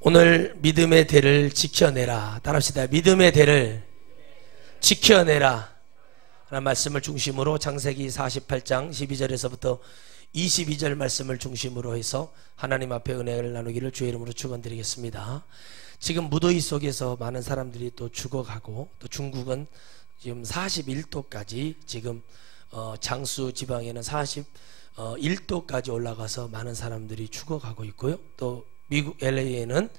오늘 믿음의 대를 지켜내라. 따라합시다. 믿음의 대를 지켜내라 라는 말씀을 중심으로 창세기 48장 12절에서부터 22절 말씀을 중심으로 해서 하나님 앞에 은혜를 나누기를 주의 이름으로 축원드리겠습니다. 지금 무더위 속에서 많은 사람들이 또 죽어가고, 또 중국은 지금 41도까지 지금 장수 지방에는 41도까지 올라가서 많은 사람들이 죽어가고 있고요. 또 미국 LA에는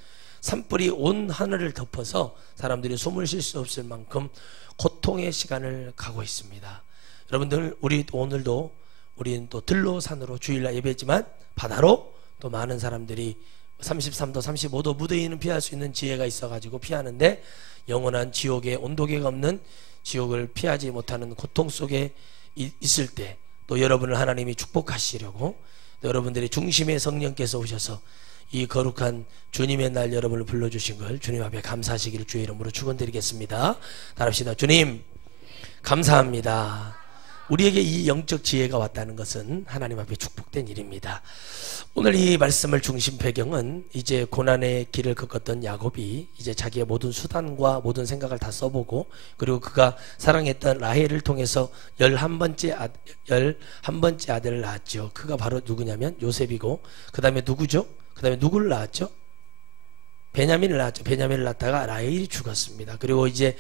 산불이 온 하늘을 덮어서 사람들이 숨을 쉴 수 없을 만큼 고통의 시간을 가고 있습니다. 여러분들, 오늘도 우리는 또 들로 산으로 주일날 예배지만 바다로 또 많은 사람들이 33도 35도 무더위는 피할 수 있는 지혜가 있어가지고 피하는데, 영원한 지옥에 온도계가 없는 지옥을 피하지 못하는 고통 속에 있을 때 또 여러분을 하나님이 축복하시려고, 또 여러분들의 중심에 성령께서 오셔서 이 거룩한 주님의 날 여러분을 불러주신 걸 주님 앞에 감사하시기를 주의 이름으로 축원드리겠습니다. 따라합시다. 주님 감사합니다. 우리에게 이 영적 지혜가 왔다는 것은 하나님 앞에 축복된 일입니다. 오늘 이 말씀을 중심 배경은 이제 고난의 길을 겪었던 야곱이 이제 자기의 모든 수단과 모든 생각을 다 써보고, 그리고 그가 사랑했던 라헬을 통해서 11번째 아들을 낳았죠. 그가 바로 누구냐면 요셉이고, 그 다음에 누구죠? 그 다음에 누구를 낳았죠? 베냐민을 낳았죠. 베냐민을 낳다가 라헬이 죽었습니다. 그리고 이제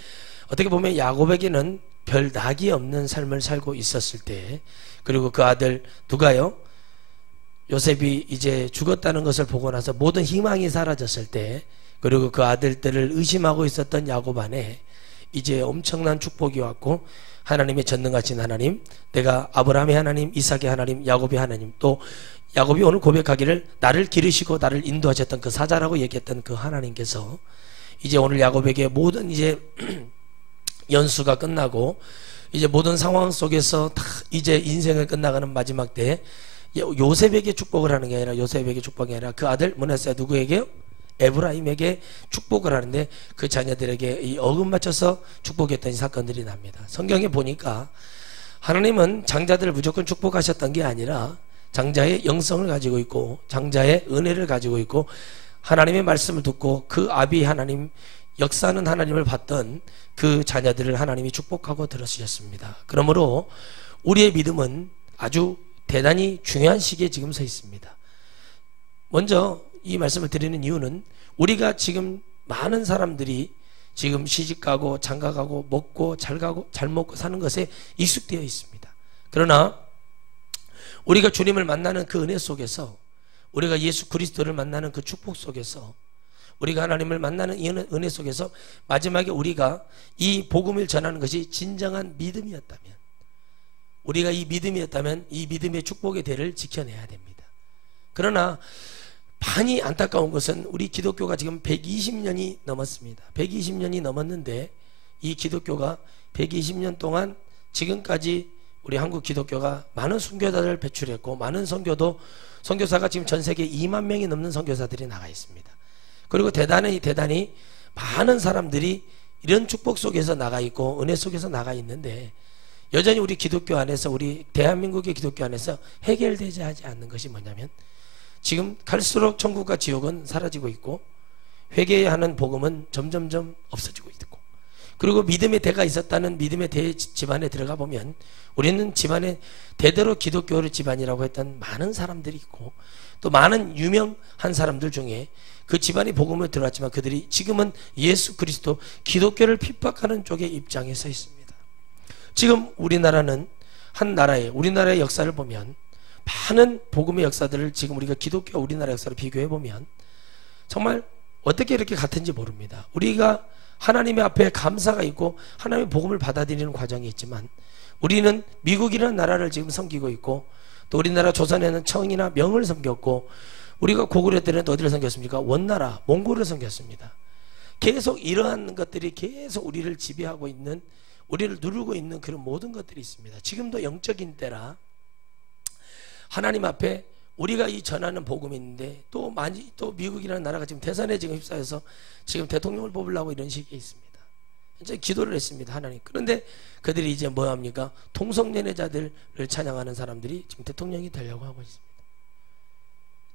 어떻게 보면 야곱에게는 별 낙이 없는 삶을 살고 있었을 때, 그리고 그 아들 누가요? 요셉이 이제 죽었다는 것을 보고 나서 모든 희망이 사라졌을 때, 그리고 그 아들들을 의심하고 있었던 야곱 안에 이제 엄청난 축복이 왔고, 하나님의 전능하신 하나님, 내가 아브라함의 하나님, 이삭의 하나님, 야곱의 하나님, 또 야곱이 오늘 고백하기를 나를 기르시고 나를 인도하셨던 그 사자라고 얘기했던 그 하나님께서 이제 오늘 야곱에게 모든 이제 연수가 끝나고 이제 모든 상황 속에서 다 이제 인생을 끝나가는 마지막 때 요셉에게 축복을 하는 게 아니라, 요셉에게 축복이 아니라 그 아들 므낫세가 누구에게요? 에브라임에게 축복을 하는데, 그 자녀들에게 이 어금 맞춰서 축복했던 이 사건들이 납니다. 성경에 보니까 하나님은 장자들을 무조건 축복하셨던 게 아니라 장자의 영성을 가지고 있고 장자의 은혜를 가지고 있고 하나님의 말씀을 듣고 그 아비 하나님, 역사하는 하나님을 봤던 그 자녀들을 하나님이 축복하고 들어주셨습니다. 그러므로 우리의 믿음은 아주 대단히 중요한 시기에 지금 서 있습니다. 먼저 이 말씀을 드리는 이유는 우리가 지금 많은 사람들이 지금 시집가고 장가가고 먹고 잘 먹고 사는 것에 익숙되어 있습니다. 그러나 우리가 주님을 만나는 그 은혜 속에서, 우리가 예수 그리스도를 만나는 그 축복 속에서, 우리가 하나님을 만나는 이 은혜 속에서 마지막에 우리가 이 복음을 전하는 것이 진정한 믿음이었다면, 우리가 이 믿음이었다면 이 믿음의 축복의 대를 지켜내야 됩니다. 그러나 많이 안타까운 것은 우리 기독교가 지금 120년이 넘었습니다. 120년이 넘었는데 이 기독교가 120년 동안 지금까지 우리 한국 기독교가 많은 선교사들을 배출했고, 많은 선교사가 지금 전 세계 2만 명이 넘는 선교사들이 나가 있습니다. 그리고 대단히 많은 사람들이 이런 축복 속에서 나가 있고 은혜 속에서 나가 있는데, 여전히 우리 기독교 안에서, 우리 대한민국의 기독교 안에서 해결되지 하지 않는 것이 뭐냐면, 지금 갈수록 천국과 지옥은 사라지고 있고 회개해야 하는 복음은 점점점 없어지고 있고, 그리고 믿음의 대가 있었다는 믿음의 대 집안에 들어가 보면 우리는 집안에 대대로 기독교를 집안이라고 했던 많은 사람들이 있고, 또 많은 유명한 사람들 중에 그 집안이 복음을 들어왔지만 그들이 지금은 예수 그리스도 기독교를 핍박하는 쪽의 입장에 서 있습니다. 지금 우리나라는 한 나라의, 우리나라의 역사를 보면 많은 복음의 역사들을 지금 우리가 기독교 우리나라 역사를 비교해 보면 정말 어떻게 이렇게 같은지 모릅니다. 우리가 하나님의 앞에 감사가 있고 하나님의 복음을 받아들이는 과정이 있지만, 우리는 미국이라는 나라를 지금 섬기고 있고, 또 우리나라 조선에는 청이나 명을 섬겼고, 우리가 고구려 때는 어디를 섬겼습니까? 원나라 몽골을 섬겼습니다. 계속 이러한 것들이 계속 우리를 지배하고 있는, 우리를 누르고 있는 그런 모든 것들이 있습니다. 지금도 영적인 때라 하나님 앞에 우리가 이 전하는 복음이 있는데, 또 미국이라는 나라가 지금 대선에 지금 휩싸여서 지금 대통령을 뽑으려고 이런 시기에 있습니다. 이제 기도를 했습니다, 하나님. 그런데 그들이 이제 뭐 합니까? 동성연애자들을 찬양하는 사람들이 지금 대통령이 되려고 하고 있습니다.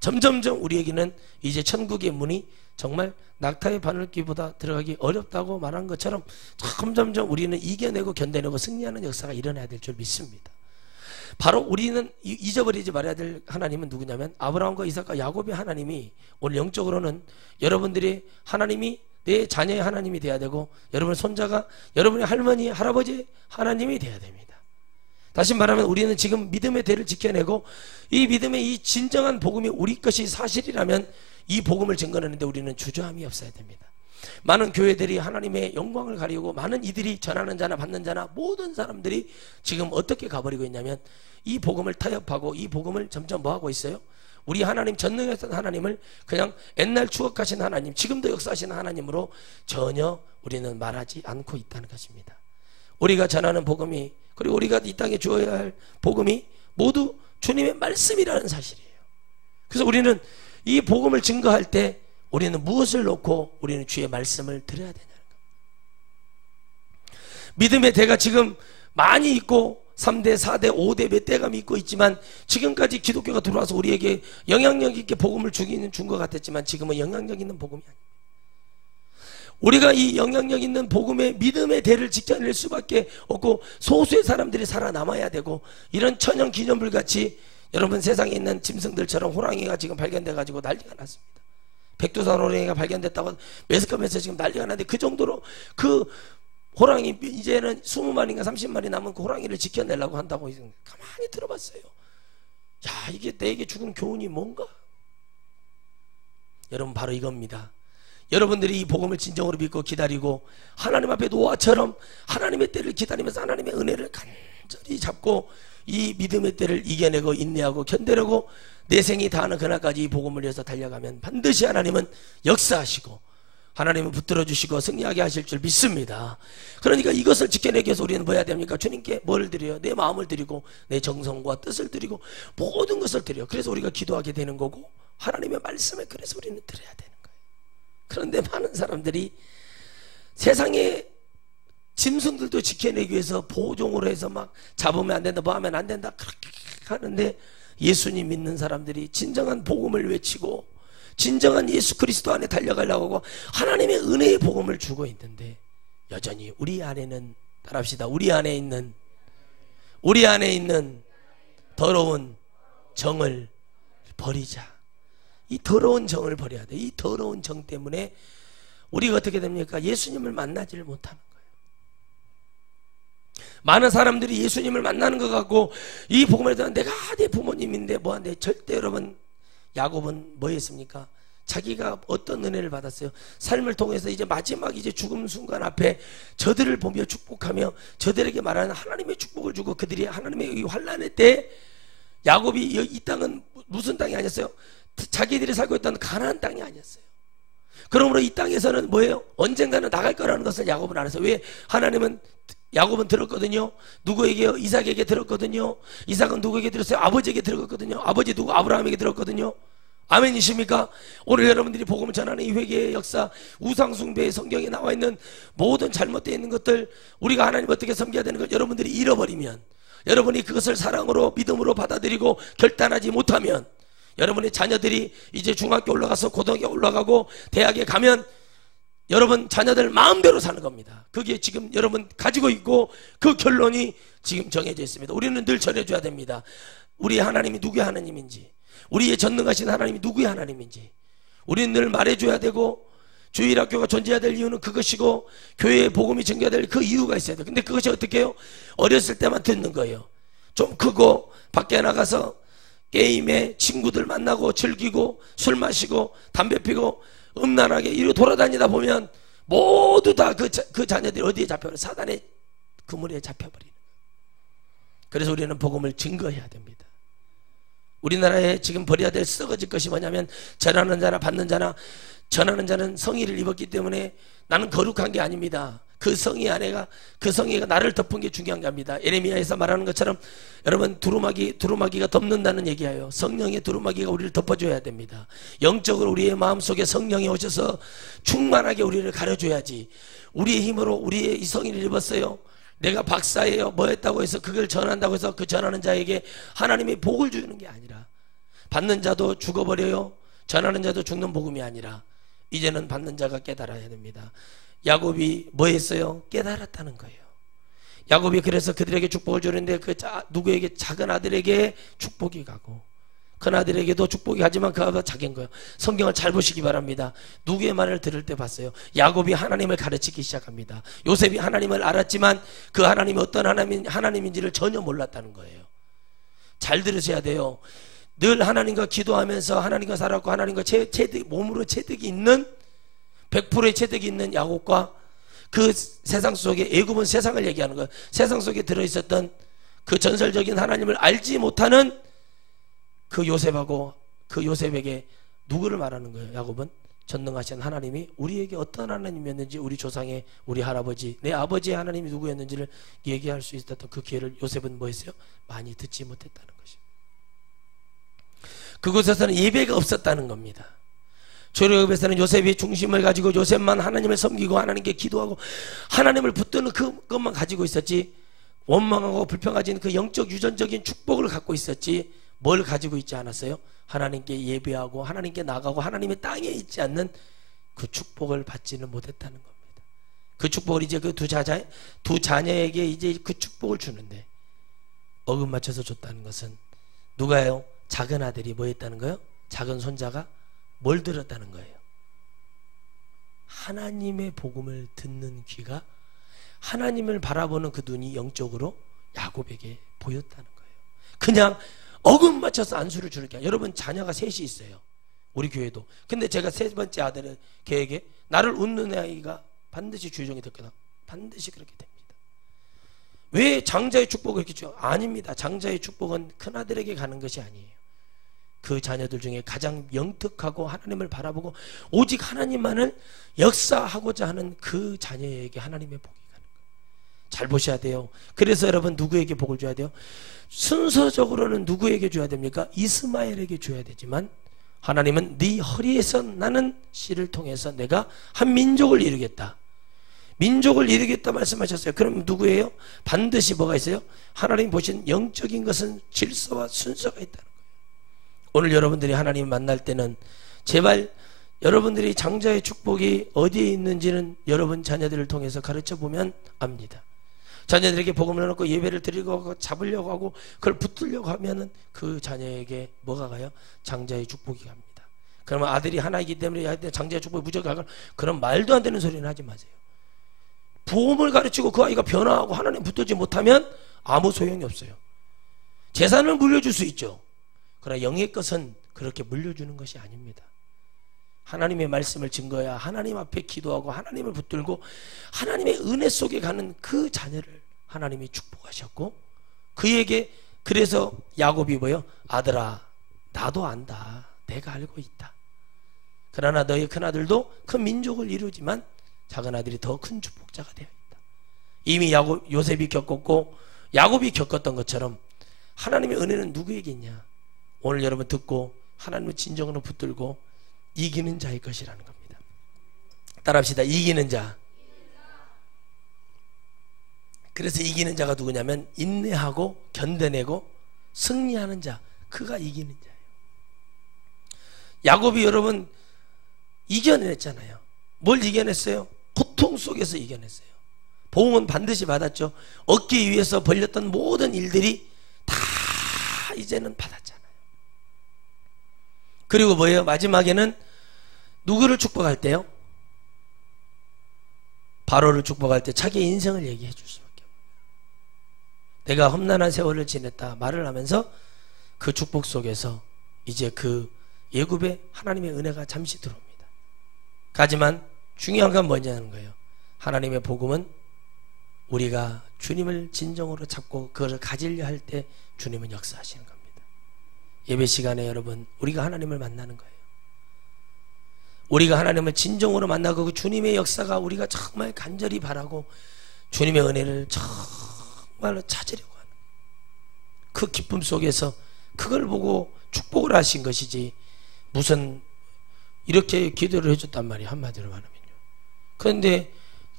점점점 우리에게는 이제 천국의 문이 정말 낙타의 바늘귀보다 들어가기 어렵다고 말한 것처럼 점점점 우리는 이겨내고 견뎌내고 승리하는 역사가 일어나야 될 줄 믿습니다. 바로 우리는 잊어버리지 말아야 될 하나님은 누구냐면 아브라함과 이삭과 야곱의 하나님이 오늘 영적으로는 여러분들이 하나님이 내 자녀의 하나님이 돼야 되고 여러분의 손자가 여러분의 할머니 할아버지 하나님이 돼야 됩니다. 다시 말하면 우리는 지금 믿음의 대를 지켜내고 이 믿음의 이 진정한 복음이 우리 것이 사실이라면 이 복음을 증거하는데 우리는 주저함이 없어야 됩니다. 많은 교회들이 하나님의 영광을 가리고 많은 이들이 전하는 자나 받는 자나 모든 사람들이 지금 어떻게 가버리고 있냐면 이 복음을 타협하고 이 복음을 점점 뭐하고 있어요? 우리 하나님, 전능했던 하나님을 그냥 옛날 추억하신 하나님, 지금도 역사하시는 하나님으로 전혀 우리는 말하지 않고 있다는 것입니다. 우리가 전하는 복음이, 그리고 우리가 이 땅에 주어야 할 복음이 모두 주님의 말씀이라는 사실이에요. 그래서 우리는 이 복음을 증거할 때 우리는 무엇을 놓고 우리는 주의 말씀을 들어야 되냐는 겁니다. 믿음의 대가 지금 많이 있고 3대, 4대, 5대 몇 대가 믿고 있지만 지금까지 기독교가 들어와서 우리에게 영향력 있게 복음을 준 것 같았지만 지금은 영향력 있는 복음이 아닙니다. 우리가 이 영향력 있는 복음의 믿음의 대를 지켜낼 수밖에 없고 소수의 사람들이 살아남아야 되고 이런 천연 기념물 같이 여러분 세상에 있는 짐승들처럼 호랑이가 지금 발견돼 가지고 난리가 났습니다. 백두산 호랑이가 발견됐다고 매스컴에서 지금 난리가 났는데 그 정도로 그 호랑이 이제는 20마리인가 30마리 남은 그 호랑이를 지켜내려고 한다고 가만히 들어봤어요. 야, 이게 내게 죽은 교훈이 뭔가? 여러분 바로 이겁니다. 여러분들이 이 복음을 진정으로 믿고 기다리고 하나님 앞에 노아처럼 하나님의 때를 기다리면서 하나님의 은혜를 간절히 잡고 이 믿음의 때를 이겨내고 인내하고 견뎌내고 내 생이 다하는 그날까지 이 복음을 위해서 달려가면 반드시 하나님은 역사하시고 하나님은 붙들어 주시고 승리하게 하실 줄 믿습니다. 그러니까 이것을 지켜내기 위해서 우리는 뭐 해야 됩니까? 주님께 뭘 드려요? 내 마음을 드리고 내 정성과 뜻을 드리고 모든 것을 드려요. 그래서 우리가 기도하게 되는 거고 하나님의 말씀을 그래서 우리는 드려야 되는 거예요. 그런데 많은 사람들이 세상에 짐승들도 지켜내기 위해서 보종으로 해서 막 잡으면 안 된다, 뭐 하면 안 된다 그렇게 하는데 예수님 믿는 사람들이 진정한 복음을 외치고 진정한 예수 그리스도 안에 달려가려고 하고 하나님의 은혜의 복음을 주고 있는데 여전히 우리 안에는 따라합시다. 우리 안에 있는 더러운 정을 버리자. 이 더러운 정을 버려야 돼. 이 더러운 정 때문에 우리가 어떻게 됩니까? 예수님을 만나지를 못하는 거예요. 많은 사람들이 예수님을 만나는 것 같고 이 복음에 대한 내가 내 부모님인데 뭐한데 절대 여러분 야곱은 뭐 했습니까? 자기가 어떤 은혜를 받았어요? 삶을 통해서 이제 마지막 이제 죽음 순간 앞에 저들을 보며 축복하며 저들에게 말하는 하나님의 축복을 주고 그들이 하나님의 환난의 때 야곱이 이 땅은 무슨 땅이 아니었어요? 자기들이 살고 있던 가나안 땅이 아니었어요. 그러므로 이 땅에서는 뭐예요? 언젠가는 나갈 거라는 것을 야곱은 알았어요. 왜? 하나님은 야곱은 들었거든요. 누구에게요? 이삭에게 들었거든요. 이삭은 누구에게 들었어요? 아버지에게 들었거든요. 아버지 누구? 아브라함에게 들었거든요. 아멘이십니까? 오늘 여러분들이 복음을 전하는 이 회개의 역사, 우상숭배의 성경에 나와 있는 모든 잘못되어 있는 것들, 우리가 하나님 어떻게 섬겨야 되는 걸 여러분들이 잃어버리면, 여러분이 그것을 사랑으로 믿음으로 받아들이고 결단하지 못하면, 여러분의 자녀들이 이제 중학교 올라가서 고등학교 올라가고 대학에 가면 여러분 자녀들 마음대로 사는 겁니다. 그게 지금 여러분 가지고 있고 그 결론이 지금 정해져 있습니다. 우리는 늘 전해줘야 됩니다. 우리의 하나님이 누구의 하나님인지, 우리의 전능하신 하나님이 누구의 하나님인지 우리는 늘 말해줘야 되고, 주일학교가 존재해야 될 이유는 그것이고 교회의 복음이 전개해야 될 그 이유가 있어야 돼요. 근데 그것이 어떻게 해요? 어렸을 때만 듣는 거예요. 좀 크고 밖에 나가서 게임에 친구들 만나고 즐기고 술 마시고 담배 피고 음란하게 이러고 돌아다니다 보면 모두 다 그 자녀들이 어디에 잡혀버려요? 사단의 그물에 잡혀버리는 거예요. 그래서 우리는 복음을 증거해야 됩니다. 우리나라에 지금 버려야 될 썩어질 것이 뭐냐면 전하는 자나 받는 자나, 전하는 자는 성의를 입었기 때문에 나는 거룩한 게 아닙니다. 그 성의 안에가, 그 성의가 나를 덮은 게 중요한 게 아닙니다. 에레미야에서 말하는 것처럼 여러분 두루마기가 덮는다는 얘기예요. 성령의 두루마기가 우리를 덮어줘야 됩니다. 영적으로 우리의 마음속에 성령이 오셔서 충만하게 우리를 가려줘야지. 우리의 힘으로 우리의 이 성의를 입었어요. 내가 박사예요 뭐 했다고 해서 그걸 전한다고 해서 그 전하는 자에게 하나님의 복을 주는 게 아니라 받는 자도 죽어버려요. 전하는 자도 죽는 복음이 아니라 이제는 받는 자가 깨달아야 됩니다. 야곱이 뭐 했어요? 깨달았다는 거예요. 야곱이 그래서 그들에게 축복을 주는데 누구에게? 작은 아들에게 축복이 가고 큰 아들에게도 축복이 가지만 그 아들은 작은 거예요. 성경을 잘 보시기 바랍니다. 누구의 말을 들을 때 봤어요? 야곱이 하나님을 가르치기 시작합니다. 요셉이 하나님을 알았지만 그 하나님이 어떤 하나님인지를 전혀 몰랐다는 거예요. 잘 들으셔야 돼요. 늘 하나님과 기도하면서 하나님과 살았고 하나님과 몸으로 체득이 있는 100%의 체득이 있는 야곱과 그 세상 속에, 애굽은 세상을 얘기하는 거예요. 세상 속에 들어있었던 그 전설적인 하나님을 알지 못하는 그 요셉하고 그 요셉에게 누구를 말하는 거예요? 야곱은 전능하신 하나님이 우리에게 어떤 하나님이었는지, 우리 조상의, 우리 할아버지, 내 아버지의 하나님이 누구였는지를 얘기할 수 있었던 그 기회를 요셉은 뭐 했어요? 많이 듣지 못했다는 것입니다. 그곳에서는 예배가 없었다는 겁니다. 출애굽에서는 요셉이 중심을 가지고 요셉만 하나님을 섬기고 하나님께 기도하고 하나님을 붙드는 그것만 가지고 있었지, 원망하고 불평하지는 그 영적 유전적인 축복을 갖고 있었지 뭘 가지고 있지 않았어요? 하나님께 예배하고 하나님께 나가고 하나님의 땅에 있지 않는 그 축복을 받지는 못했다는 겁니다. 그 축복을 이제 그 두 자녀에게 이제 그 축복을 주는데 어긋 맞춰서 줬다는 것은 누가요? 작은 아들이 뭐 했다는 거예요? 작은 손자가 뭘 들었다는 거예요? 하나님의 복음을 듣는 귀가, 하나님을 바라보는 그 눈이 영적으로 야곱에게 보였다는 거예요. 그냥 어긋 맞춰서 안수를 주는 게 아니라, 여러분 자녀가 셋이 있어요. 우리 교회도. 근데 제가 세 번째 아들은 걔에게 나를 웃는 아이가 반드시 주의종이 될 거다. 반드시 그렇게 됩니다. 왜 장자의 축복을 이렇게 줘요? 아닙니다. 장자의 축복은 큰아들에게 가는 것이 아니에요. 그 자녀들 중에 가장 영특하고 하나님을 바라보고 오직 하나님만을 역사하고자 하는 그 자녀에게 하나님의 복이 가는 거예요. 잘 보셔야 돼요. 그래서 여러분 누구에게 복을 줘야 돼요? 순서적으로는 누구에게 줘야 됩니까? 이스마엘에게 줘야 되지만 하나님은 네 허리에서 나는 씨를 통해서 내가 한 민족을 이루겠다. 민족을 이루겠다 말씀하셨어요. 그럼 누구예요? 반드시 뭐가 있어요? 하나님 보신 영적인 것은 질서와 순서가 있다는 거예요. 오늘 여러분들이 하나님 만날 때는 제발 여러분들이 장자의 축복이 어디에 있는지는 여러분 자녀들을 통해서 가르쳐 보면 압니다. 자녀들에게 복음을 해놓고 예배를 드리고 하고 잡으려고 하고 그걸 붙들려고 하면은 그 자녀에게 뭐가 가요? 장자의 축복이 갑니다. 그러면 아들이 하나이기 때문에 장자의 축복이 무조건 가요. 그런 말도 안 되는 소리는 하지 마세요. 복음을 가르치고 그 아이가 변화하고 하나님 붙들지 못하면 아무 소용이 없어요. 재산을 물려줄 수 있죠. 그러나 영의 것은 그렇게 물려주는 것이 아닙니다. 하나님의 말씀을 증거해야 하나님 앞에 기도하고 하나님을 붙들고 하나님의 은혜 속에 가는 그 자녀를 하나님이 축복하셨고, 그에게 그래서 야곱이 뭐요? 아들아 나도 안다. 내가 알고 있다. 그러나 너희 큰아들도 큰 민족을 이루지만 작은아들이 더 큰 축복자가 되어 있다. 이미 요셉이 겪었고 야곱이 겪었던 것처럼 하나님의 은혜는 누구에게 있냐? 오늘 여러분 듣고 하나님을 진정으로 붙들고 이기는 자의 것이라는 겁니다. 따라합시다. 이기는 자. 그래서 이기는 자가 누구냐면 인내하고 견뎌내고 승리하는 자, 그가 이기는 자예요. 야곱이 여러분 이겨냈잖아요. 뭘 이겨냈어요? 고통 속에서 이겨냈어요. 보응은 반드시 받았죠. 얻기 위해서 벌렸던 모든 일들이 다 이제는 받았잖아요. 그리고 뭐예요? 마지막에는 누구를 축복할 때요? 바로를 축복할 때 자기의 인생을 얘기해 줄 수밖에 없어요. 내가 험난한 세월을 지냈다 말을 하면서 그 축복 속에서 이제 그 애굽에 하나님의 은혜가 잠시 들어옵니다. 하지만 중요한 건 뭐냐는 거예요. 하나님의 복음은 우리가 주님을 진정으로 잡고 그것을 가지려 할 때 주님은 역사하시는 겁니다. 예배 시간에 여러분 우리가 하나님을 만나는 거예요. 우리가 하나님을 진정으로 만나고 그 주님의 역사가 우리가 정말 간절히 바라고 주님의 은혜를 정말로 찾으려고 하는 그 기쁨 속에서 그걸 보고 축복을 하신 것이지, 무슨 이렇게 기도를 해줬단 말이에요. 한마디로 말하면요. 그런데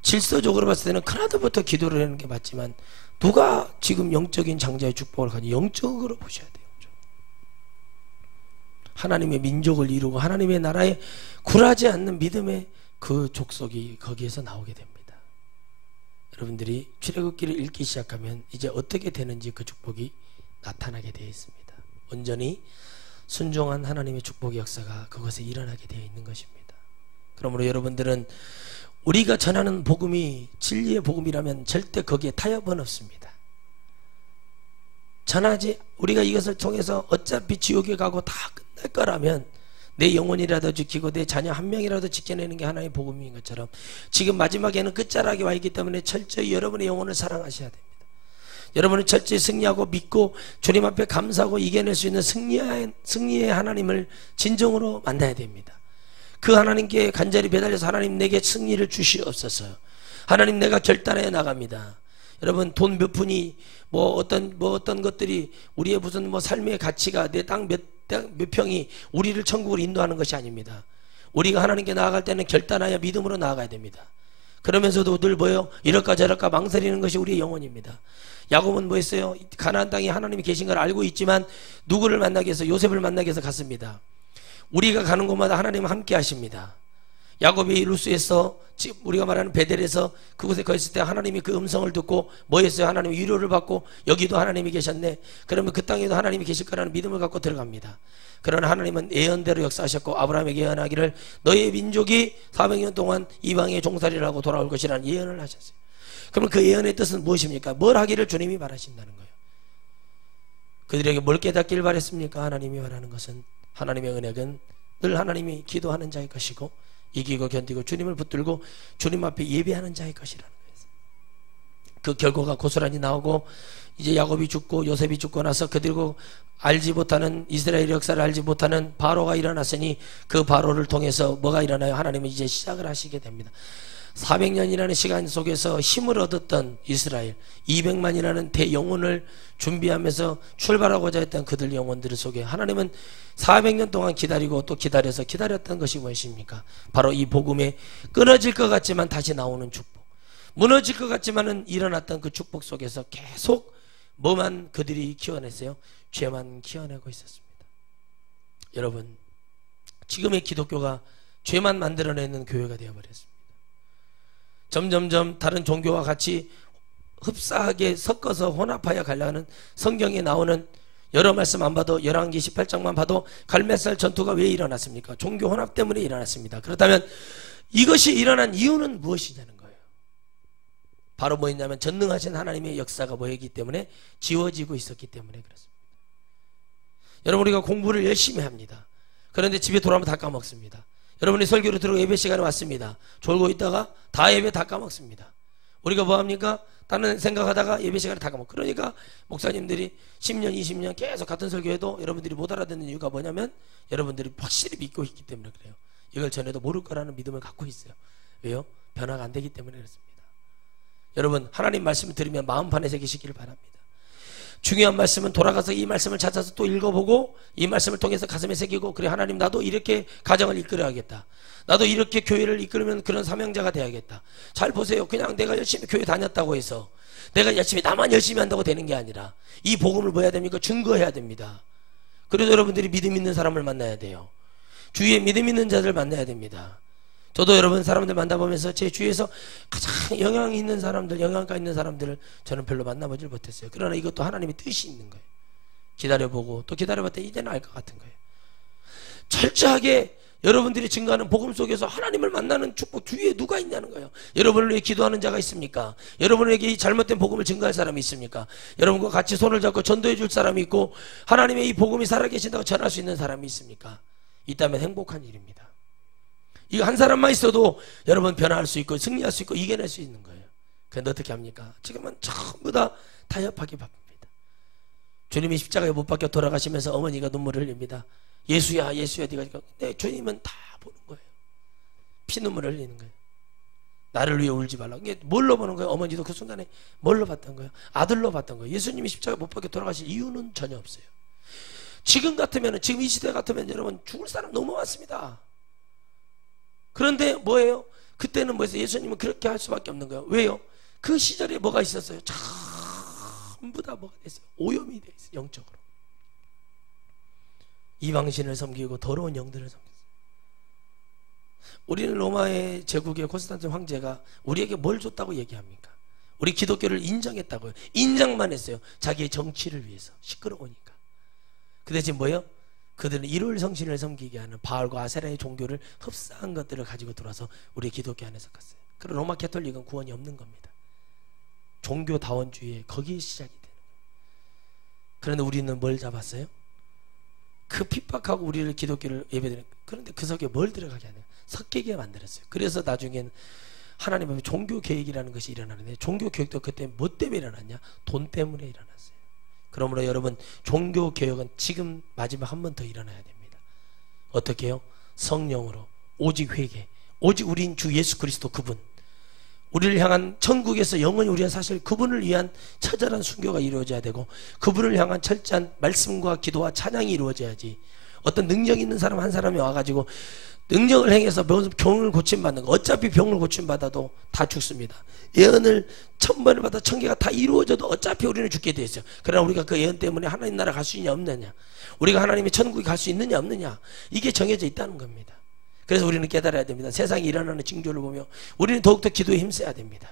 질서적으로 봤을 때는 큰아들부터 기도를 하는 게 맞지만 누가 지금 영적인 장자의 축복을 가지고 영적으로 보셔야 돼요. 하나님의 민족을 이루고 하나님의 나라에 굴하지 않는 믿음의 그 족속이 거기에서 나오게 됩니다. 여러분들이 출애굽기를 읽기 시작하면 이제 어떻게 되는지 그 축복이 나타나게 되어 있습니다. 온전히 순종한 하나님의 축복의 역사가 그것에 일어나게 되어 있는 것입니다. 그러므로 여러분들은 우리가 전하는 복음이 진리의 복음이라면 절대 거기에 타협은 없습니다. 전하지 우리가 이것을 통해서 어차피 지옥에 가고 다 끝날 거라면 내 영혼이라도 지키고 내 자녀 한 명이라도 지켜내는 게 하나의 복음인 것처럼 지금 마지막에는 끝자락에 와 있기 때문에 철저히 여러분의 영혼을 사랑하셔야 됩니다. 여러분은 철저히 승리하고 믿고 주님 앞에 감사하고 이겨낼 수 있는 승리의 하나님을 진정으로 만나야 됩니다. 그 하나님께 간절히 배달려서 하나님 내게 승리를 주시옵소서. 하나님 내가 결단해 나갑니다. 여러분 돈 몇 푼이 어떤 것들이 우리의 무슨 삶의 가치가 내 땅 몇 평이 우리를 천국으로 인도하는 것이 아닙니다. 우리가 하나님께 나아갈 때는 결단하여 믿음으로 나아가야 됩니다. 그러면서도 늘 이럴까 저럴까 망설이는 것이 우리의 영혼입니다. 야곱은 뭐했어요? 가나안 땅에 하나님이 계신 걸 알고 있지만 누구를 만나기 위해서 요셉을 만나기 위해서 갔습니다. 우리가 가는 곳마다 하나님은 함께 하십니다. 야곱이 루스에서 우리가 말하는 베델에서 그곳에 거 있을 때 하나님이 그 음성을 듣고 뭐했어요? 하나님의 위로를 받고 여기도 하나님이 계셨네. 그러면 그 땅에도 하나님이 계실 거라는 믿음을 갖고 들어갑니다. 그러나 하나님은 예언대로 역사하셨고 아브라함에게 예언하기를 너의 민족이 400년 동안 이방에 종살이를 하고 돌아올 것이라는 예언을 하셨어요. 그러면 그 예언의 뜻은 무엇입니까? 뭘 하기를 주님이 바라신다는 거예요. 그들에게 뭘 깨닫길 바랬습니까? 하나님이 바라는 것은 하나님의 은혜는 늘 하나님이 기도하는 자의 것이고 이기고 견디고 주님을 붙들고 주님 앞에 예배하는 자의 것이라는 거예요. 그 결과가 고스란히 나오고 이제 야곱이 죽고 요셉이 죽고 나서 그들고 알지 못하는 이스라엘 역사를 알지 못하는 바로가 일어났으니 그 바로를 통해서 뭐가 일어나요? 하나님은 이제 시작을 하시게 됩니다. 400년이라는 시간 속에서 힘을 얻었던 이스라엘 200만이라는 대영혼을 준비하면서 출발하고자 했던 그들 영혼들 속에 하나님은 400년 동안 기다리고 또 기다려서 기다렸던 것이 무엇입니까? 바로 이 복음에 끊어질 것 같지만 다시 나오는 축복, 무너질 것 같지만은 일어났던 그 축복 속에서 계속 뭐만 그들이 키워냈어요? 죄만 키워내고 있었습니다. 여러분 지금의 기독교가 죄만 만들어내는 교회가 되어버렸습니다. 점점점 다른 종교와 같이 흡사하게 섞어서 혼합하여 가려는 성경에 나오는 여러 말씀 안 봐도 열왕기 18장만 봐도 갈멜살 전투가 왜 일어났습니까? 종교 혼합 때문에 일어났습니다. 그렇다면 이것이 일어난 이유는 무엇이냐는 거예요. 바로 뭐였냐면 전능하신 하나님의 역사가 뭐였기 때문에 지워지고 있었기 때문에 그렇습니다. 여러분 우리가 공부를 열심히 합니다. 그런데 집에 돌아오면 다 까먹습니다. 여러분이 설교를 들고 예배 시간에 왔습니다. 졸고 있다가 다 예배 다 까먹습니다. 우리가 뭐합니까? 다른 생각하다가 예배 시간에 다 까먹고. 그러니까 목사님들이 10년 20년 계속 같은 설교해도 여러분들이 못 알아듣는 이유가 뭐냐면 여러분들이 확실히 믿고 있기 때문에 그래요. 이걸 전에도 모를 거라는 믿음을 갖고 있어요. 왜요? 변화가 안 되기 때문에 그렇습니다. 여러분 하나님 말씀을 들으면 마음판에 새기시기를 바랍니다. 중요한 말씀은 돌아가서 이 말씀을 찾아서 또 읽어보고 이 말씀을 통해서 가슴에 새기고 그래 하나님 나도 이렇게 가정을 이끌어야겠다. 나도 이렇게 교회를 이끌면 그런 사명자가 돼야겠다. 잘 보세요. 그냥 내가 열심히 교회 다녔다고 해서 내가 열심히 나만 열심히 한다고 되는 게 아니라 이 복음을 뭐 해야 됩니까? 증거해야 됩니다. 그래도 여러분들이 믿음 있는 사람을 만나야 돼요. 주위에 믿음 있는 자들 만나야 됩니다. 저도 여러분 사람들 만나보면서 제 주위에서 가장 영향 있는 사람들, 영향가 있는 사람들을 저는 별로 만나보질 못했어요. 그러나 이것도 하나님의 뜻이 있는 거예요. 기다려보고 또 기다려봤더니 이제는 알 것 같은 거예요. 철저하게 여러분들이 증거하는 복음 속에서 하나님을 만나는 축복 주위에 누가 있냐는 거예요. 여러분을 위해 기도하는 자가 있습니까? 여러분에게 이 잘못된 복음을 증거할 사람이 있습니까? 여러분과 같이 손을 잡고 전도해 줄 사람이 있고 하나님의 이 복음이 살아계신다고 전할 수 있는 사람이 있습니까? 있다면 행복한 일입니다. 이거 한 사람만 있어도 여러분 변화할 수 있고 승리할 수 있고 이겨낼 수 있는 거예요. 그런데 어떻게 합니까? 지금은 전부 다 타협하기 바쁩니다. 주님이 십자가에 못 박혀 돌아가시면서 어머니가 눈물을 흘립니다. 예수야 예수야 네가 네, 주님은 다 보는 거예요. 피눈물을 흘리는 거예요. 나를 위해 울지 말라고. 이게 뭘로 보는 거예요? 어머니도 그 순간에 뭘로 봤던 거예요? 아들로 봤던 거예요. 예수님이 십자가에 못 박혀 돌아가실 이유는 전혀 없어요. 지금 같으면 지금 이 시대 같으면 여러분 죽을 사람 너무 많습니다. 그런데 뭐예요? 그때는 뭐였어요? 예수님은 그렇게 할 수밖에 없는 거예요. 왜요? 그 시절에 뭐가 있었어요? 전부 다 뭐가 됐어요? 오염이 돼 있어요. 영적으로. 이방신을 섬기고 더러운 영들을 섬겼어요. 우리는 로마의 제국의 콘스탄틴 황제가 우리에게 뭘 줬다고 얘기합니까? 우리 기독교를 인정했다고요. 인정만 했어요. 자기의 정치를 위해서. 시끄러우니까. 그 대신 뭐요? 그들은 일월 성신을 섬기게 하는 바알과 아세라의 종교를 흡사한 것들을 가지고 들어와서 우리 기독교 안에 섞었어요. 그럼 로마 캐톨릭은 구원이 없는 겁니다. 종교다원주의에 거기에 시작이 되는 거예요. 그런데 우리는 뭘 잡았어요? 그 핍박하고 우리를 기독교를 예배드리는, 그런데 그 속에 뭘 들어가게 하냐? 섞이게 만들었어요. 그래서 나중엔 하나님 앞에 종교 개혁이라는 것이 일어나는데, 종교 개혁도 그때 뭐 때문에 일어났냐? 돈 때문에 일어났어요. 그러므로 여러분, 종교 개혁은 지금 마지막 한 번 더 일어나야 됩니다. 어떻게 해요? 성령으로, 오직 회개, 오직 우린 주 예수 그리스도 그분, 우리를 향한 천국에서 영원히 우리가 사실 그분을 위한 처절한 순교가 이루어져야 되고, 그분을 향한 철저한 말씀과 기도와 찬양이 이루어져야지. 어떤 능력 있는 사람 한 사람이 와가지고 능력을 행해서 병을 고침받는 거, 어차피 병을 고침받아도 다 죽습니다. 예언을 1000번을 받아 1000개가 다 이루어져도 어차피 우리는 죽게 돼 있어요. 그러나 우리가 그 예언 때문에 하나님 나라 갈 수 있냐 없느냐, 우리가 하나님의 천국에 갈 수 있느냐 없느냐, 이게 정해져 있다는 겁니다. 그래서 우리는 깨달아야 됩니다. 세상에 일어나는 징조를 보며 우리는 더욱더 기도에 힘써야 됩니다.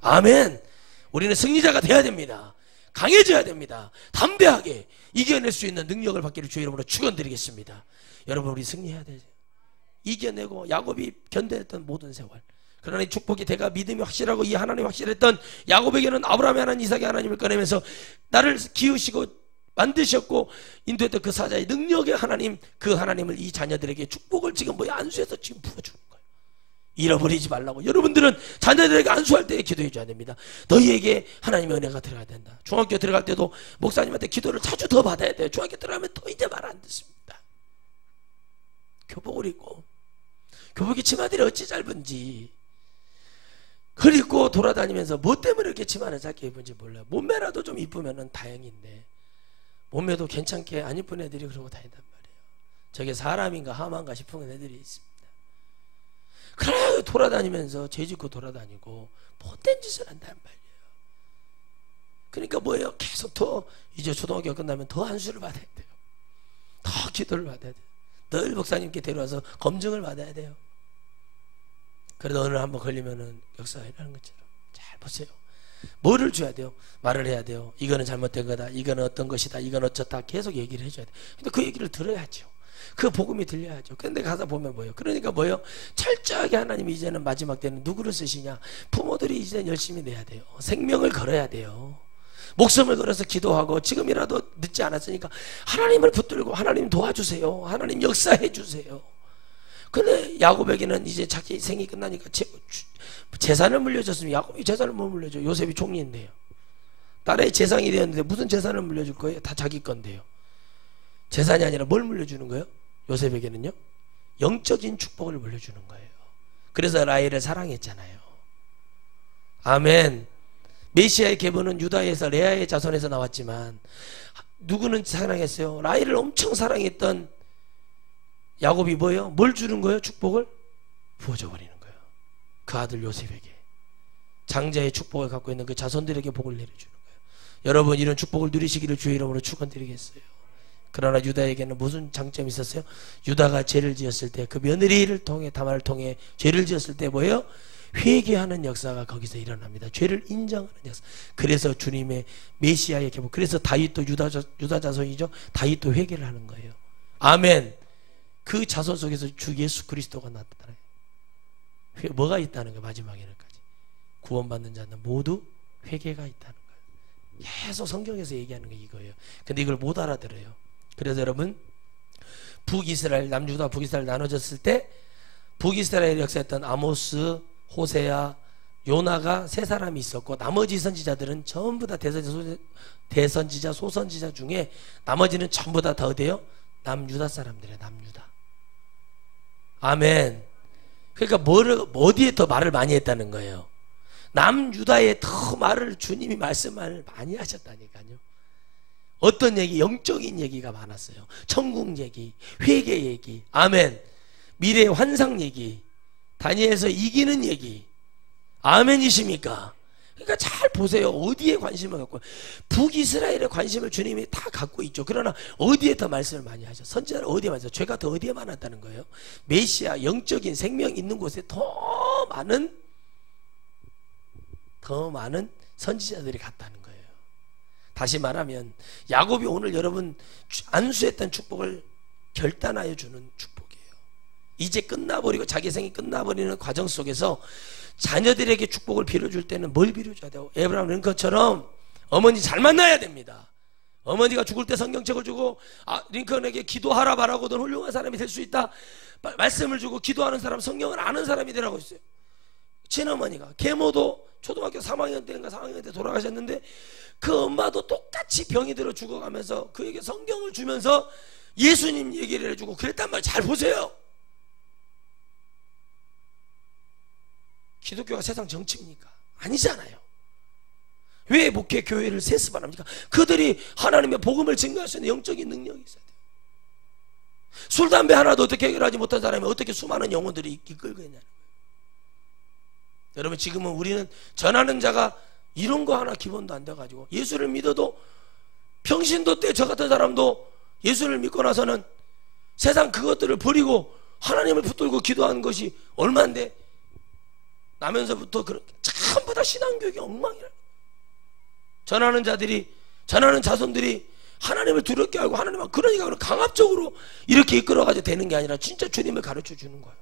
아멘. 우리는 승리자가 돼야 됩니다. 강해져야 됩니다. 담대하게 이겨낼 수 있는 능력을 받기를 주의 이름으로 축원드리겠습니다. 여러분, 우리 승리해야 되죠. 이겨내고 야곱이 견뎌냈던 모든 세월, 그러나 이 축복이 대가 믿음이 확실하고 이 하나님이 확실했던 야곱에게는 아브라함의 하나님, 이삭의 하나님을 꺼내면서 나를 기으시고 만드셨고 인도했던 그 사자의 능력의 하나님, 그 하나님을 이 자녀들에게 축복을 지금 안수해서 지금 부어주는 거예요. 잃어버리지 말라고. 여러분들은 자녀들에게 안수할 때 기도해 줘야 됩니다. 너희에게 하나님의 은혜가 들어가야 된다. 중학교 들어갈 때도 목사님한테 기도를 자주 더 받아야 돼요. 중학교 들어가면 더 이제 말 안 듣습니다. 교복을 입고, 교복이 치마들이 어찌 짧은지, 그리고 돌아다니면서 뭐 때문에 이렇게 치마를 짧게 입은지 몰라요. 몸매라도 좀 이쁘면 다행인데 몸매도 괜찮게 안 이쁜 애들이 그러고 다닌단 말이에요. 저게 사람인가 하마인가 싶은 애들이 있습니다. 그래 돌아다니면서 죄짓고 돌아다니고 못된 짓을 한단 말이에요. 그러니까 뭐예요? 계속 더, 이제 초등학교 끝나면 더 안수를 받아야 돼요. 더 기도를 받아야 돼요. 늘 목사님께 데려와서 검증을 받아야 돼요. 그래도 오늘 한번 걸리면은 역사가 일어나는 것처럼. 잘 보세요. 뭐를 줘야 돼요? 말을 해야 돼요. 이거는 잘못된 거다, 이거는 어떤 것이다, 이건 어쩌다, 계속 얘기를 해줘야 돼요. 근데 그 얘기를 들어야죠. 그 복음이 들려야죠. 근데 가서 보면 뭐예요? 그러니까 뭐예요? 철저하게 하나님이 이제는 마지막 때는 누구를 쓰시냐? 부모들이 이제 열심히 내야 돼요. 생명을 걸어야 돼요. 목숨을 걸어서 기도하고, 지금이라도 늦지 않았으니까 하나님을 붙들고 하나님 도와주세요, 하나님 역사해 주세요. 근데 야곱에게는 이제 자기 생이 끝나니까 재산을 물려줬으면 야곱이 재산을 못 물려줘. 요셉이 총리인데요. 딸의 재산이 되었는데 무슨 재산을 물려줄 거예요? 다 자기 건데요. 재산이 아니라 뭘 물려주는 거예요? 요셉에게는요, 영적인 축복을 물려주는 거예요. 그래서 라헬을 사랑했잖아요. 아멘. 메시아의 계보는 유다에서 레아의 자손에서 나왔지만 누구는 사랑했어요? 라헬을 엄청 사랑했던 야곱이 뭐예요? 뭘 주는 거예요? 축복을 부어줘 버리는 거예요. 그 아들 요셉에게 장자의 축복을 갖고 있는 그 자손들에게 복을 내려주는 거예요. 여러분, 이런 축복을 누리시기를 주의 이름으로 축원드리겠어요. 그러나 유다에게는 무슨 장점이 있었어요? 유다가 죄를 지었을 때, 그 며느리를 통해, 다말을 통해 죄를 지었을 때 뭐예요? 회개하는 역사가 거기서 일어납니다. 죄를 인정하는 역사. 그래서 주님의 메시아의 계보, 그래서 다윗도 유다 자손이죠. 다윗도 회개를 하는 거예요. 아멘. 그 자손 속에서 주 예수 그리스도가 나타나요. 뭐가 있다는 거예요? 마지막에는까지 구원받는 자는 모두 회개가 있다는 거예요. 계속 성경에서 얘기하는 게 이거예요. 근데 이걸 못 알아들어요. 그래서 여러분, 북이스라엘, 남유다 북이스라엘 나눠졌을 때 북이스라엘 역사했던 아모스, 호세아, 요나가 세 사람이 있었고, 나머지 선지자들은 전부 다 대선지자, 소선지자 중에 나머지는 전부 다 어디예요? 남유다 사람들이에요. 남유다. 아멘. 그러니까 어디에 더 말을 많이 했다는 거예요? 남유다에 더 말을, 주님이 말씀을 많이 하셨다니까요. 어떤 얘기? 영적인 얘기가 많았어요. 천국 얘기, 회개 얘기, 아멘. 미래의 환상 얘기, 다니엘에서 이기는 얘기, 아멘이십니까? 그러니까 잘 보세요. 어디에 관심을 갖고, 북이스라엘의 관심을 주님이 다 갖고 있죠. 그러나 어디에 더 말씀을 많이 하죠? 선지자는 어디에 많죠? 죄가 더 어디에 많았다는 거예요? 메시아 영적인 생명 있는 곳에 더 많은 선지자들이 갔다는 거예요. 다시 말하면 야곱이 오늘 여러분 안수했던 축복을 결단하여 주는 축복이에요. 이제 끝나버리고 자기 생이 끝나버리는 과정 속에서 자녀들에게 축복을 빌어줄 때는 뭘 빌어줘야 돼요? 에브라임 링컨처럼 어머니 잘 만나야 됩니다. 어머니가 죽을 때 성경책을 주고 링컨에게 기도하라 바라고 넌 훌륭한 사람이 될 수 있다 말씀을 주고 기도하는 사람, 성경을 아는 사람이 되라고 했어요. 친어머니가 계모도 초등학교 3학년 때인가 4학년 때 돌아가셨는데 그 엄마도 똑같이 병이 들어 죽어가면서 그에게 성경을 주면서 예수님 얘기를 해주고 그랬단 말이에요. 잘 보세요. 기독교가 세상 정치입니까? 아니잖아요. 왜 목회 교회를 세습하랍니까? 그들이 하나님의 복음을 증거할 수 있는 영적인 능력이 있어야 돼요. 술, 담배 하나도 어떻게 해결하지 못한 사람이 어떻게 수많은 영혼들이 이끌겠냐는 거예요. 여러분 지금은 우리는 전하는 자가 이런 거 하나 기본도 안 돼가지고 예수를 믿어도 평신도 때 저 같은 사람도 예수를 믿고 나서는 세상 그것들을 버리고 하나님을 붙들고 기도하는 것이 얼마인데 나면서부터 전부 다 신앙교육이 엉망이라. 전하는 자손들이 하나님을 두렵게 알고 하나님을 그러니까 강압적으로 이렇게 이끌어가지고 되는 게 아니라 진짜 주님을 가르쳐 주는 거예요.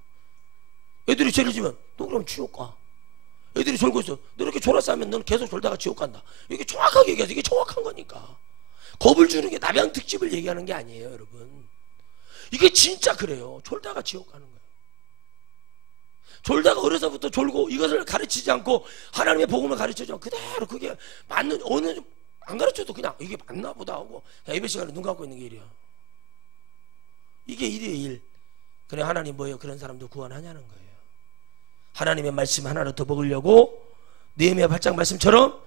애들이 죄를 지면 너 그럼 지옥 가. 애들이 졸고 있어. 너 이렇게 졸았어 하면 너는 계속 졸다가 지옥 간다. 이게 정확하게 얘기해서 이게 정확한 거니까. 겁을 주는 게 남양 특집을 얘기하는 게 아니에요, 여러분. 이게 진짜 그래요. 졸다가 지옥 가는 거예요. 졸다가 어려서부터 졸고 이것을 가르치지 않고 하나님의 복음을 가르치지 않고 그대로 그게 맞는 어느 안 가르쳐도 그냥 이게 맞나 보다 하고 예배 시간에 눈 감고 있는 게 일이야. 이게 일이에요, 일. 그래 하나님 뭐예요? 그런 사람도 구원하냐는 거예요. 하나님의 말씀 하나를 더 먹으려고 느헤미야 8장 말씀처럼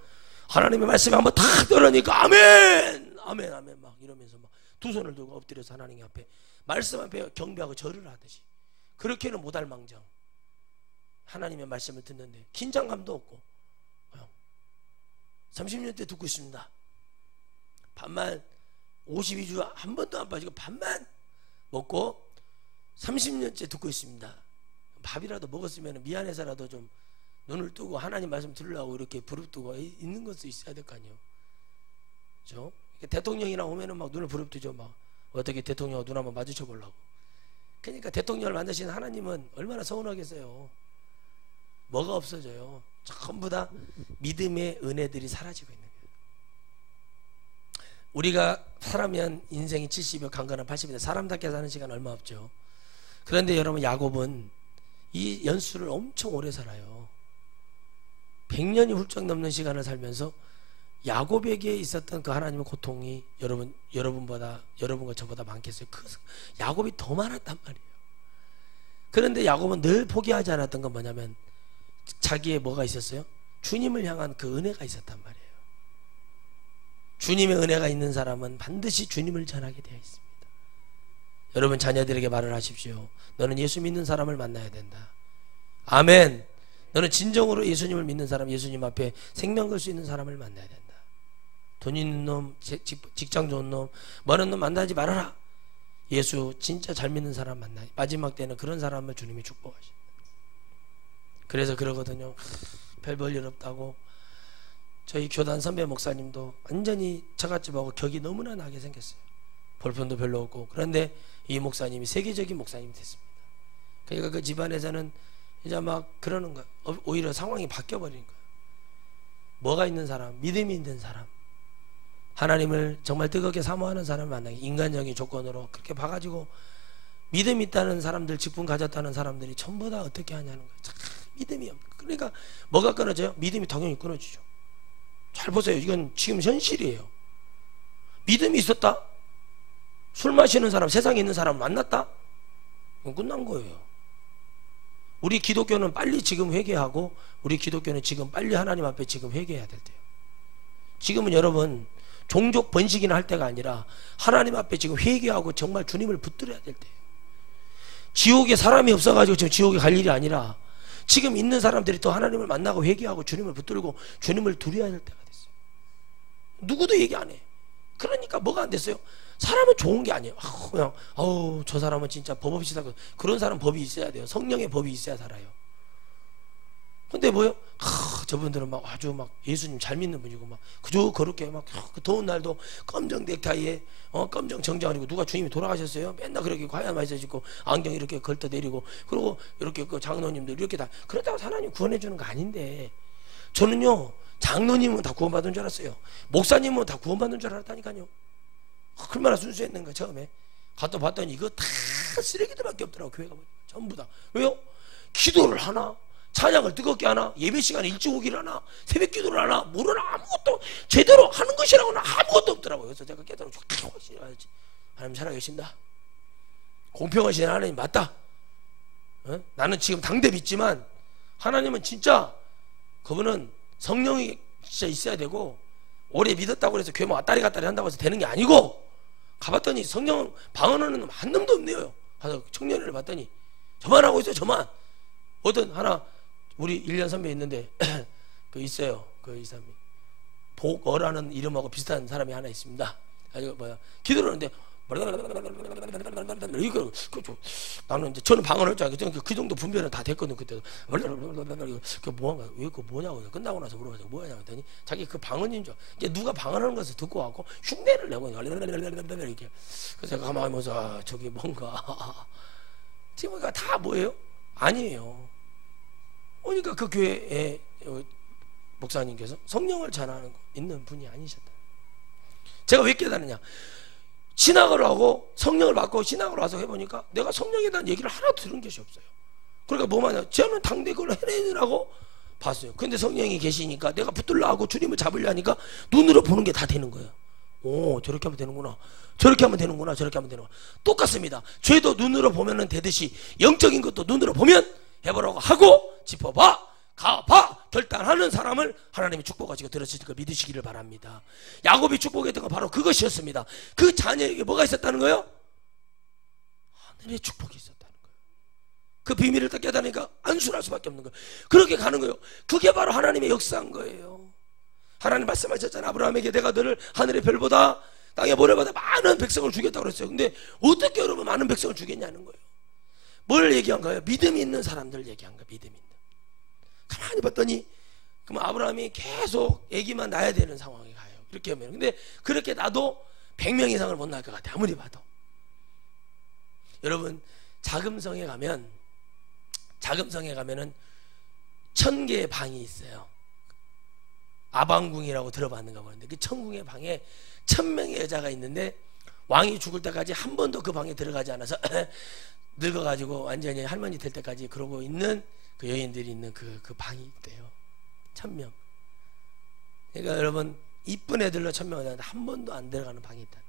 하나님의 말씀에 한번 탁 들으니까 아멘 아멘 아멘 막 이러면서 막 두 손을 들고 엎드려서 하나님 앞에 말씀 앞에 경배하고 절을 하듯이 그렇게는 못할 망정 하나님의 말씀을 듣는데 긴장감도 없고 30년째 듣고 있습니다. 밥만 52주 한 번도 안 빠지고 밥만 먹고 30년째 듣고 있습니다. 밥이라도 먹었으면 미안해서라도 좀 눈을 뜨고 하나님 말씀 들으려고 이렇게 부릅뜨고 있는 것도 있어야 될 거 아니에요. 그렇죠? 대통령이나 오면은 막 눈을 부릅뜨죠. 막 어떻게 대통령하고 눈 한번 마주쳐 보려고. 그러니까 대통령을 만드신 하나님은 얼마나 서운하겠어요. 뭐가 없어져요? 전부 다 믿음의 은혜들이 사라지고 있는 거예요. 우리가 살아면 인생이 70여 강건한 80이다. 사람답게 사는 시간 얼마 없죠. 그런데 여러분 야곱은 이 연수를 엄청 오래 살아요. 100년이 훌쩍 넘는 시간을 살면서 야곱에게 있었던 그 하나님의 고통이 여러분과 저보다 많겠어요. 그 야곱이 더 많았단 말이에요. 그런데 야곱은 늘 포기하지 않았던 건 뭐냐면 자기의 뭐가 있었어요? 주님을 향한 그 은혜가 있었단 말이에요. 주님의 은혜가 있는 사람은 반드시 주님을 전하게 되어 있습니다. 여러분 자녀들에게 말을 하십시오. 너는 예수 믿는 사람을 만나야 된다. 아멘. 너는 진정으로 예수님을 믿는 사람, 예수님 앞에 생명 걸 수 있는 사람을 만나야 된다. 돈 있는 놈, 직장 좋은 놈, 많은 놈 만나지 말아라. 예수 진짜 잘 믿는 사람 만나. 마지막 때는 그런 사람을 주님이 축복하신다. 그래서 그러거든요. 별 볼일 없다고. 저희 교단 선배 목사님도 완전히 처갓집하고 격이 너무나 나게 생겼어요. 볼품도 별로 없고. 그런데 이 목사님이 세계적인 목사님이 됐습니다. 그러니까 그 집안에서는 이제 막 그러는 거예요. 오히려 상황이 바뀌어버린 거예요. 뭐가 있는 사람, 믿음이 있는 사람, 하나님을 정말 뜨겁게 사모하는 사람을 만나기, 인간적인 조건으로 그렇게 봐가지고 믿음이 있다는 사람들, 직분 가졌다는 사람들이 전부 다 어떻게 하냐는 거예요. 참 믿음이 없는. 그러니까 뭐가 끊어져요? 믿음이 당연히 끊어지죠. 잘 보세요. 이건 지금 현실이에요. 믿음이 있었다? 술 마시는 사람, 세상에 있는 사람 만났다? 그건 끝난 거예요. 우리 기독교는 빨리 지금 회개하고, 우리 기독교는 지금 빨리 하나님 앞에 지금 회개해야 될 때요. 지금은 여러분 종족 번식이나 할 때가 아니라 하나님 앞에 지금 회개하고 정말 주님을 붙들어야 될 때예요. 지옥에 사람이 없어가지고 지금 지옥에 갈 일이 아니라 지금 있는 사람들이 더 하나님을 만나고 회개하고 주님을 붙들고 주님을 두려워해야 할 때가 됐어요. 누구도 얘기 안 해. 그러니까 뭐가 안 됐어요? 사람은 좋은 게 아니에요. 그냥 저 사람은 진짜 법 없이 살고, 그런 사람 법이 있어야 돼요. 성령의 법이 있어야 살아요. 근데 뭐요? 저분들은 막 아주 막 예수님 잘 믿는 분이고 막 그저 그렇게 막 그 더운 날도 검정 넥타이에 검정 정장을 입고, 누가 주님이 돌아가셨어요? 맨날 그렇게 과연 마이서 짓고 안경 이렇게 걸터 내리고, 그리고 이렇게 그 장로님들 이렇게 다 그렇다고 하나님 구원해 주는 거 아닌데, 저는요 장로님은 다 구원받은 줄 알았어요. 목사님은 다 구원받는 줄 알았다니까요. 얼마나 순수했는가. 처음에 갔다 봤더니 이거 다 쓰레기들밖에 없더라고. 교회가 전부 다. 왜요? 기도를 하나, 찬양을 뜨겁게 하나, 예배 시간에 일찍 오기를 하나, 새벽 기도를 하나, 뭐를 아무것도 제대로 하는 것이라고는 아무것도 없더라고요. 그래서 제가 깨달아 하나님 살아계신다, 공평하신 하나님 맞다. 나는 지금 당대 믿지만 하나님은 진짜, 그분은 성령이 진짜 있어야 되고, 오래 믿었다고 해서 교회 뭐 왔다리 갔다리 한다고 해서 되는 게 아니고, 가봤더니 성령 방언하는 놈 한 놈도 없네요. 가서 청년회를 봤더니 저만 하고 있어요. 저만. 어떤 하나 우리 1년 선배 있는데 그 있어요. 그 이 사람이 복어라는 이름하고 비슷한 사람이 하나 있습니다. 아니 뭐야, 기도를 하는데 이거 나는 이제 저는 방언을 할 줄 알고 그 정도 분별은 다 됐거든. 그때도 그 뭐한가, 왜 그 뭐냐고 끝나고 나서 물어봐서 뭐냐 했더니 자기 그 방언인 줄, 이제 누가 방언하는 것을 듣고 와고 흉내를 내고 이렇게. 그래서 제가 가만히 보면서 저기 뭔가 지금 다 뭐예요? 아니에요. 그러니까 그 교회에 목사님께서 성령을 전하는 있는 분이 아니셨다. 제가 왜 깨달았냐? 신학을 하고 성령을 받고 신학을 와서 해보니까 내가 성령에 대한 얘기를 하나도 들은 것이 없어요. 그러니까 뭐만 저는 당대 그걸 해내느라고 봤어요. 근데 성령이 계시니까 내가 붙들려 하고 주님을 잡으려 하니까 눈으로 보는 게 다 되는 거예요. 오, 저렇게 하면 되는구나, 저렇게 하면 되는구나, 저렇게 하면 되는구나. 똑같습니다. 죄도 눈으로 보면 되듯이 영적인 것도 눈으로 보면 해보라고 하고 짚어봐, 가봐, 결단하는 사람을 하나님이 축복하시고 들으실 걸 믿으시기를 바랍니다. 야곱이 축복했던 건 바로 그것이었습니다. 그 자녀에게 뭐가 있었다는 거예요? 하늘의 축복이 있었다는 거예요. 그 비밀을 딱 깨달으니까 안순할 수밖에 없는 거예요. 그렇게 가는 거예요. 그게 바로 하나님의 역사인 거예요. 하나님 말씀하셨잖아요. 아브라함에게 내가 너를 하늘의 별보다 땅의 모래보다 많은 백성을 주겠다고 그랬어요. 근데 어떻게 여러분 많은 백성을 주겠냐는 거예요. 뭘 얘기한 거예요? 믿음이 있는 사람들 얘기한 거예요. 믿음이 있는. 가만히 봤더니 그럼 아브라함이 계속 애기만 낳아야 되는 상황에 가요. 이렇게 하면. 근데 그렇게 나도 100명 이상을 못 낳을 것 같아요. 아무리 봐도. 여러분 자금성에 가면은 1000개의 방이 있어요. 아방궁이라고 들어봤는가 보는데 그 천궁의 방에 1000명의 여자가 있는데 왕이 죽을 때까지 한 번도 그 방에 들어가지 않아서 늙어가지고 완전히 할머니 될 때까지 그러고 있는 그 여인들이 있는 그 방이 있대요. 1000명. 그러니까 여러분 이쁜 애들로 1000명을 한 번도 안 들어가는 방이 있다.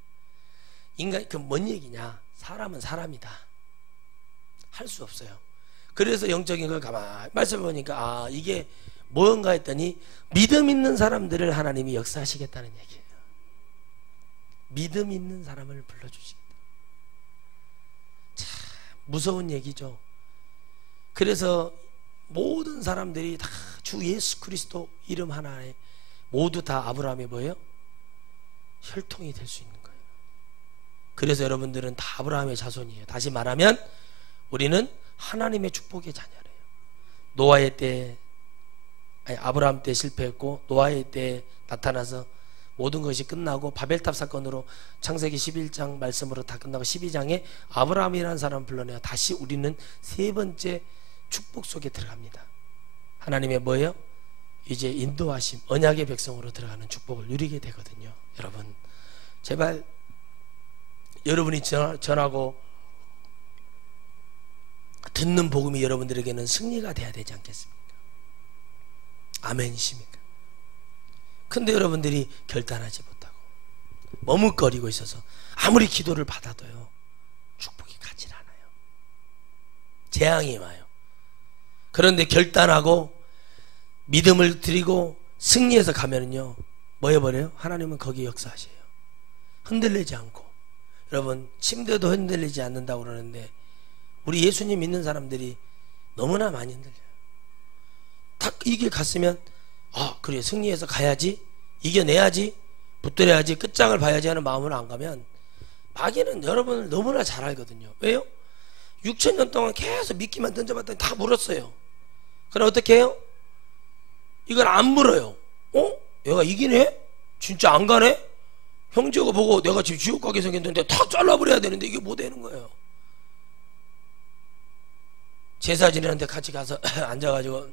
인간 그 뭔 얘기냐? 사람은 사람이다. 할 수 없어요. 그래서 영적인 걸 가만히 말씀해 보니까 아 이게 뭔가 했더니 믿음 있는 사람들을 하나님이 역사하시겠다는 얘기예요. 믿음 있는 사람을 불러주시겠다. 참 무서운 얘기죠. 그래서 모든 사람들이 다 주 예수 그리스도 이름 하나에 모두 다 아브라함이 뭐예요? 혈통이 될 수 있는 거예요. 그래서 여러분들은 다 아브라함의 자손이에요. 다시 말하면 우리는 하나님의 축복의 자녀래요. 노아의 때 아브라함 때 실패했고 노아의 때 나타나서 모든 것이 끝나고 바벨탑 사건으로 창세기 11장 말씀으로 다 끝나고 12장에 아브라함이라는 사람을 불러내어 다시 우리는 세 번째 축복 속에 들어갑니다. 하나님의 뭐예요? 이제 인도하심 언약의 백성으로 들어가는 축복을 누리게 되거든요. 여러분 제발 여러분이 전하고 듣는 복음이 여러분들에게는 승리가 돼야 되지 않겠습니까? 아멘이십니까? 근데 여러분들이 결단하지 못하고 머뭇거리고 있어서 아무리 기도를 받아도요 축복이 가질 않아요. 재앙이 와요. 그런데 결단하고 믿음을 드리고 승리해서 가면은요 뭐 해버려요? 하나님은 거기 역사하셔요. 흔들리지 않고. 여러분 침대도 흔들리지 않는다고 그러는데 우리 예수님 믿는 사람들이 너무나 많이 흔들려요. 이 길 갔으면 그래 승리해서 가야지, 이겨내야지, 붙들어야지, 끝장을 봐야지 하는 마음으로 안 가면 마귀는 여러분을 너무나 잘 알거든요. 왜요? 6,000년 동안 계속 미끼만 던져봤더니 다 물었어요. 그럼 어떻게 해요? 이걸 안 물어요. 얘가 이기네? 진짜 안 가네? 형제가 보고 내가 지금 지옥 가게 생겼는데 다 잘라버려야 되는데 이게 못 되는 거예요. 제사 지내는데 같이 가서 앉아가지고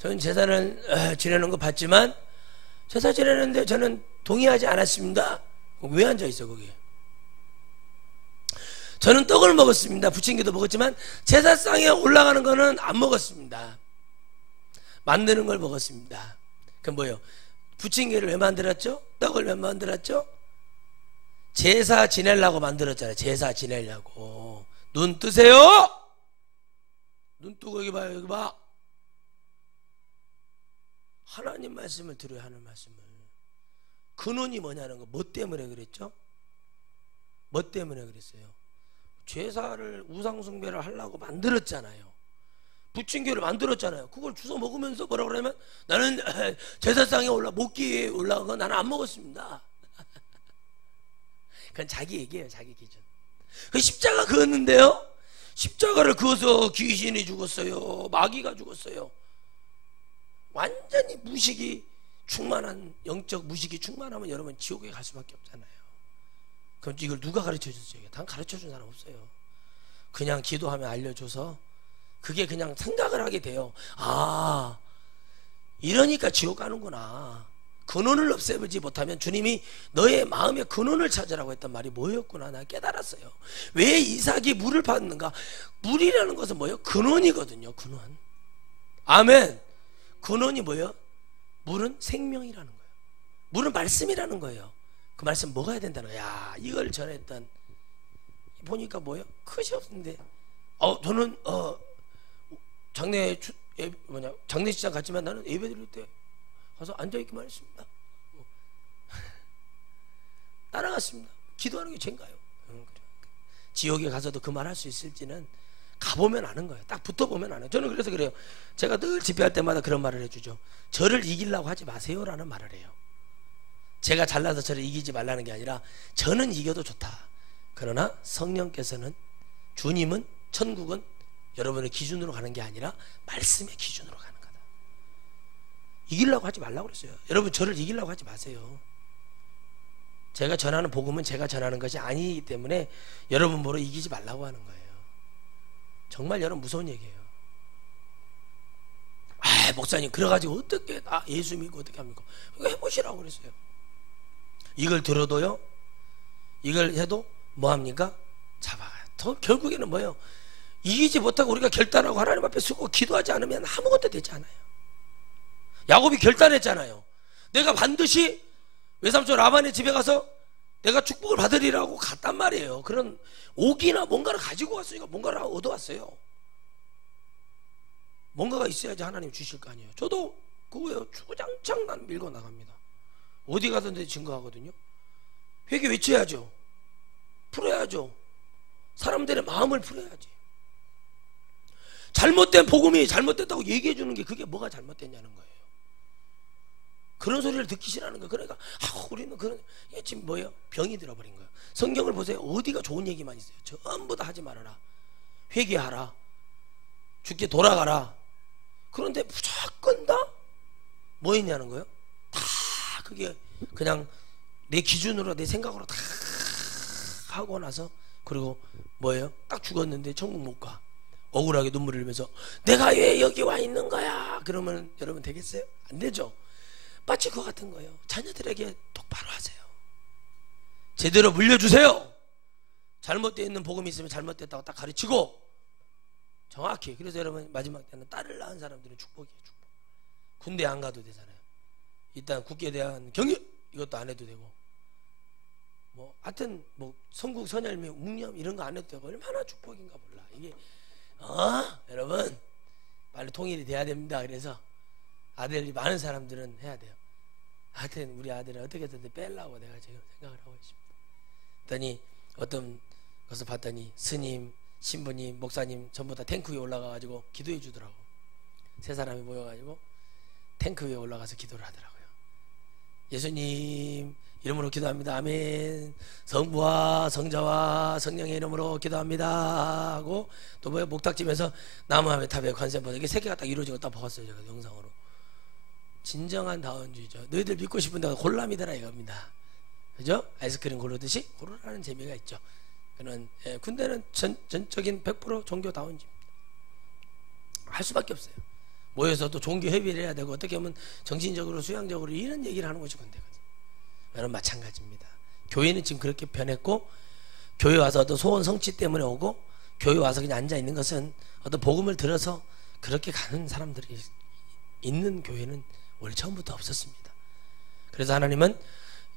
저는 제사를 지내는 거 봤지만 제사 지내는데 저는 동의하지 않았습니다. 왜 앉아있어 거기에? 저는 떡을 먹었습니다. 부침개도 먹었지만 제사상에 올라가는 거는 안 먹었습니다. 만드는 걸 먹었습니다. 그럼 뭐예요? 부침개를 왜 만들었죠? 떡을 왜 만들었죠? 제사 지내려고 만들었잖아요. 제사 지내려고. 눈 뜨세요. 눈 뜨고 여기 봐요. 여기 봐. 하나님 말씀을 들어야 하는 말씀을. 근원이 뭐냐는 거. 뭐 때문에 그랬죠? 뭐 때문에 그랬어요? 제사를 우상숭배를 하려고 만들었잖아요. 부침개를 만들었잖아요. 그걸 주워 먹으면서 뭐라고 그러냐면 나는 제사상에 목기에 올라간 거 나는 안 먹었습니다. 그건 자기 얘기예요. 자기 기준. 그 십자가 그었는데요, 십자가를 그어서 귀신이 죽었어요. 마귀가 죽었어요. 완전히 무식이 충만한, 영적 무식이 충만하면 여러분 지옥에 갈 수밖에 없잖아요. 그럼 이걸 누가 가르쳐 줬어요? 단 가르쳐 준 사람 없어요. 그냥 기도하면 알려줘서 그게 그냥 생각을 하게 돼요. 이러니까 지옥 가는구나. 근원을 없애지 못하면 주님이 너의 마음의 근원을 찾으라고 했던 말이 뭐였구나 나 깨달았어요. 왜 이삭이 물을 받는가? 물이라는 것은 뭐예요? 근원이거든요. 근원. 아멘. 근원이 뭐예요? 물은 생명이라는 거예요. 물은 말씀이라는 거예요. 그 말씀 먹어야 된다는 거야. 이걸 전했던, 보니까 뭐예요? 끝이 없는데 저는 장례식장 갔지만 나는 예배 드릴 때 가서 앉아있기만 했습니다. 따라갔습니다. 기도하는 게 죄인가요? 지옥에 가서도 그 말 할 수 있을지는 가보면 아는 거예요. 딱 붙어보면 아는 거예요. 저는 그래서 그래요. 제가 늘 집회할 때마다 그런 말을 해주죠. 저를 이기려고 하지 마세요 라는 말을 해요. 제가 잘나서 저를 이기지 말라는 게 아니라 저는 이겨도 좋다. 그러나 성령께서는, 주님은, 천국은 여러분의 기준으로 가는 게 아니라 말씀의 기준으로 가는 거다. 이기려고 하지 말라고 그랬어요. 여러분 저를 이기려고 하지 마세요. 제가 전하는 복음은 제가 전하는 것이 아니기 때문에 여러분 보러 이기지 말라고 하는 거예요. 정말 여러분 무서운 얘기예요. 목사님 그래가지고 어떻게 예수 믿고 어떻게 합니까? 이거 해보시라고 그랬어요. 이걸 들어도요, 이걸 해도 뭐합니까? 잡아가요. 결국에는 뭐예요? 이기지 못하고 우리가 결단하고 하나님 앞에 서고 기도하지 않으면 아무것도 되지 않아요. 야곱이 결단했잖아요. 내가 반드시 외삼촌 라반의 집에 가서 내가 축복을 받으리라고 갔단 말이에요. 그런 옥이나 뭔가를 가지고 왔으니까 뭔가를 얻어왔어요. 뭔가가 있어야지 하나님 주실 거 아니에요. 저도 그거예요. 주구장창 난 밀고 나갑니다. 어디 가든지 증거하거든요. 회개 외쳐야죠. 풀어야죠. 사람들의 마음을 풀어야지. 잘못된 복음이 잘못됐다고 얘기해 주는 게 그게 뭐가 잘못됐냐는 거예요. 그런 소리를 듣기 싫어하는 거예요. 그러니까 우리는 그런, 이게 지금 뭐예요? 병이 들어버린 거예요. 성경을 보세요. 어디가 좋은 얘기만 있어요. 전부 다 하지 말아라. 회개하라. 죽게 돌아가라. 그런데 무조건 다 뭐 있냐는 거예요? 다 그게 그냥 내 기준으로 내 생각으로 다 하고 나서, 그리고 뭐예요? 딱 죽었는데 천국 못 가. 억울하게 눈물을 흘리면서 내가 왜 여기 와 있는 거야? 그러면 여러분 되겠어요? 안 되죠. 마치 그거 같은 거예요. 자녀들에게 똑바로 하세요. 제대로 물려주세요. 잘못되어 있는 복음이 있으면 잘못됐다고 딱 가르치고 정확히. 그래서 여러분 마지막 때는 딸을 낳은 사람들은 축복이에요. 축복. 군대 안 가도 되잖아요. 일단 국기에 대한 경력 이것도 안 해도 되고, 뭐 하여튼 뭐 성국 선열매 묵념 이런 거 안 해도 되고, 얼마나 축복인가 몰라. 이게 여러분 빨리 통일이 돼야 됩니다. 그래서 아들이 많은 사람들은 해야 돼요. 하여튼 우리 아들은 어떻게든 빼려고 내가 지금 생각을 하고 있습니다. 그랬더니 어떤 것을 봤더니 스님, 신부님, 목사님 전부 다 탱크 위에 올라가가지고 기도해 주더라고. 세 사람이 모여가지고 탱크 위에 올라가서 기도를 하더라고요. 예수님 이름으로 기도합니다. 아멘. 성부와 성자와 성령의 이름으로 기도합니다 하고 또 뭐야 목탁집에서 나무함의 탑에 관세음보다 이게 세 개가 딱 이루어진 거 딱 보았어요. 제가 영상으로. 진정한 다원주의죠. 너희들 믿고 싶은데 골라 믿어라 이겁니다. 그죠? 아이스크림 고르듯이 고르라는 재미가 있죠. 그는 군대는 전적인 100% 종교 다원주의입니다. 할 수밖에 없어요. 모여서 또 종교 회의를 해야 되고 어떻게 보면 정신적으로 수양적으로 이런 얘기를 하는 것이 군대거든요. 여러분 마찬가지입니다. 교회는 지금 그렇게 변했고 교회 와서 어떤 소원 성취 때문에 오고 교회 와서 그냥 앉아 있는 것은 어떤 복음을 들어서 그렇게 가는 사람들이 있는 교회는 원래 처음부터 없었습니다. 그래서 하나님은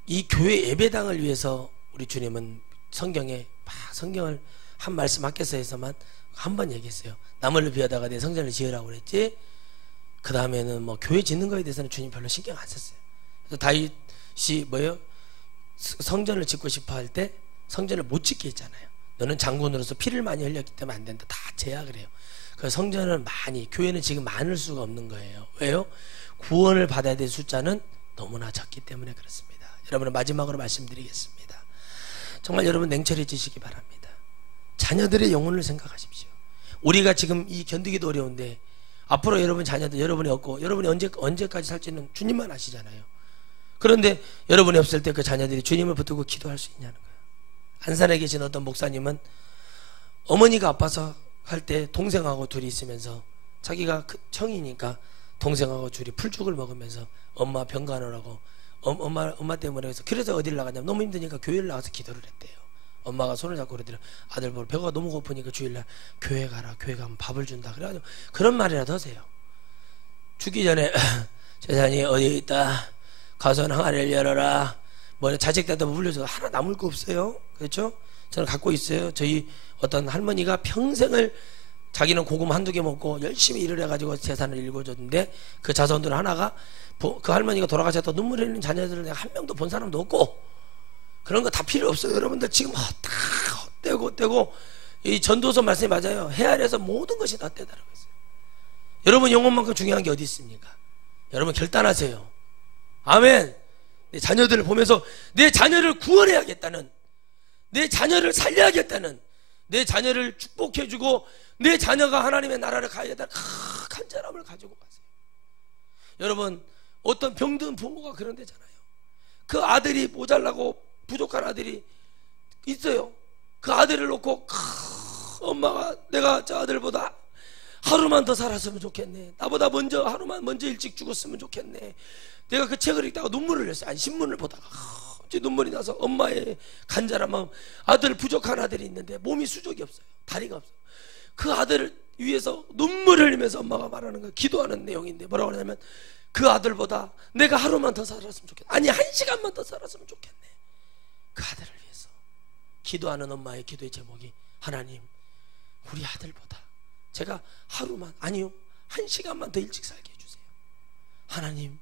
이 교회 예배당을 위해서 우리 주님은 성경을 한 말씀 학개서에서만 한 번 얘기했어요. 나무를 비하다가 내 성전을 지으라고 그랬지. 그 다음에는 뭐 교회 짓는 거에 대해서는 주님 별로 신경 안 썼어요. 그래서 다윗이 뭐예요? 성전을 짓고 싶어 할 때 성전을 못 짓게 했잖아요. 너는 장군으로서 피를 많이 흘렸기 때문에 안 된다. 다 제약을 해요. 그래서 성전을 많이, 교회는 지금 많을 수가 없는 거예요. 왜요? 구원을 받아야 될 숫자는 너무나 적기 때문에 그렇습니다. 여러분은 마지막으로 말씀드리겠습니다. 정말 여러분 냉철해지시기 바랍니다. 자녀들의 영혼을 생각하십시오. 우리가 지금 이 견디기도 어려운데 앞으로 여러분 자녀들 여러분이 없고 여러분이 언제까지 살지는 주님만 아시잖아요. 그런데 여러분이 없을 때 그 자녀들이 주님을 붙들고 기도할 수 있냐는 거예요. 안산에 계신 어떤 목사님은 어머니가 아파서 할 때 동생하고 둘이 있으면서 자기가 청이니까 동생하고 둘이 풀죽을 먹으면서 엄마 병 가느라고 엄마 때문에 그래서 어디를 나가냐면 너무 힘드니까 교회를 나가서 기도를 했대요. 엄마가 손을 잡고 그러더라. 아들 보러 배가 너무 고프니까 주일날 교회 가라. 교회 가면 밥을 준다. 그래가지고 그런 말이라도 하세요. 죽기 전에 재산이 어디에 있다. 가서 항아리를 열어라. 뭐 자식들한테 물려서 하나 남을 거 없어요. 그렇죠? 저는 갖고 있어요. 저희 어떤 할머니가 평생을 자기는 고구마 한두 개 먹고 열심히 일을 해가지고 재산을 읽어줬는데 그 자손들 하나가 그 할머니가 돌아가셨다 눈물 흘리는 자녀들을 내가 한 명도 본 사람도 없고 그런 거 다 필요 없어요. 여러분들 지금 헛되고 이 전도서 말씀이 맞아요. 헤아려서 모든 것이 다 떼다라고 했어요. 여러분 영혼만큼 중요한 게 어디 있습니까? 여러분 결단하세요. 아멘. 내 자녀들을 보면서 내 자녀를 구원해야겠다는, 내 자녀를 살려야겠다는, 내 자녀를 축복해주고 내 자녀가 하나님의 나라를 가야겠다는 간절함을 가지고 가세요. 여러분 어떤 병든 부모가 그런 데잖아요. 그 아들이 모자라고 부족한 아들이 있어요. 그 아들을 놓고 엄마가 내가 저 아들보다 하루만 더 살았으면 좋겠네. 나보다 하루만 먼저 일찍 죽었으면 좋겠네. 내가 그 책을 읽다가 눈물을 흘렸어요. 아니 신문을 보다가 눈물이 나서 엄마의 간절한 마음. 아들 부족한 아들이 있는데 몸이 수족이 없어요. 다리가 없어요. 그 아들을 위해서 눈물을 흘리면서 엄마가 말하는 거예요. 기도하는 내용인데 뭐라고 하냐면 그 아들보다 내가 하루만 더 살았으면 좋겠네. 아니 1시간만 더 살았으면 좋겠네. 그 아들을 위해서 기도하는 엄마의 기도의 제목이 하나님 우리 아들보다 제가 하루만 아니요 1시간만 더 일찍 살게 해주세요. 하나님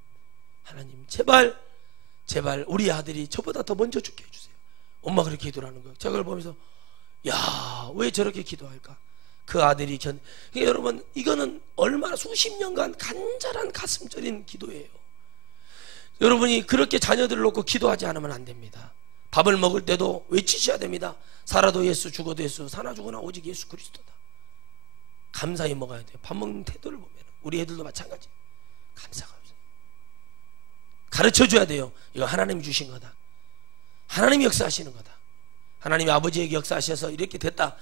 제발 우리 아들이 저보다 더 먼저 죽게 해주세요. 엄마가 그렇게 기도를 하는 거예요. 제가 그걸 보면서 야, 왜 저렇게 기도할까? 그 아들이 그러니까 여러분 이거는 얼마나 수십 년간 간절한 가슴 저린 기도예요. 여러분이 그렇게 자녀들을 놓고 기도하지 않으면 안 됩니다. 밥을 먹을 때도 외치셔야 됩니다. 살아도 예수 죽어도 예수 사나 죽으나 오직 예수 그리스도다. 감사히 먹어야 돼요. 밥 먹는 태도를 보면 우리 애들도 마찬가지. 감사가 없어요. 가르쳐줘야 돼요. 이거 하나님이 주신 거다. 하나님이 역사하시는 거다. 하나님이 아버지에게 역사하셔서 이렇게 됐다.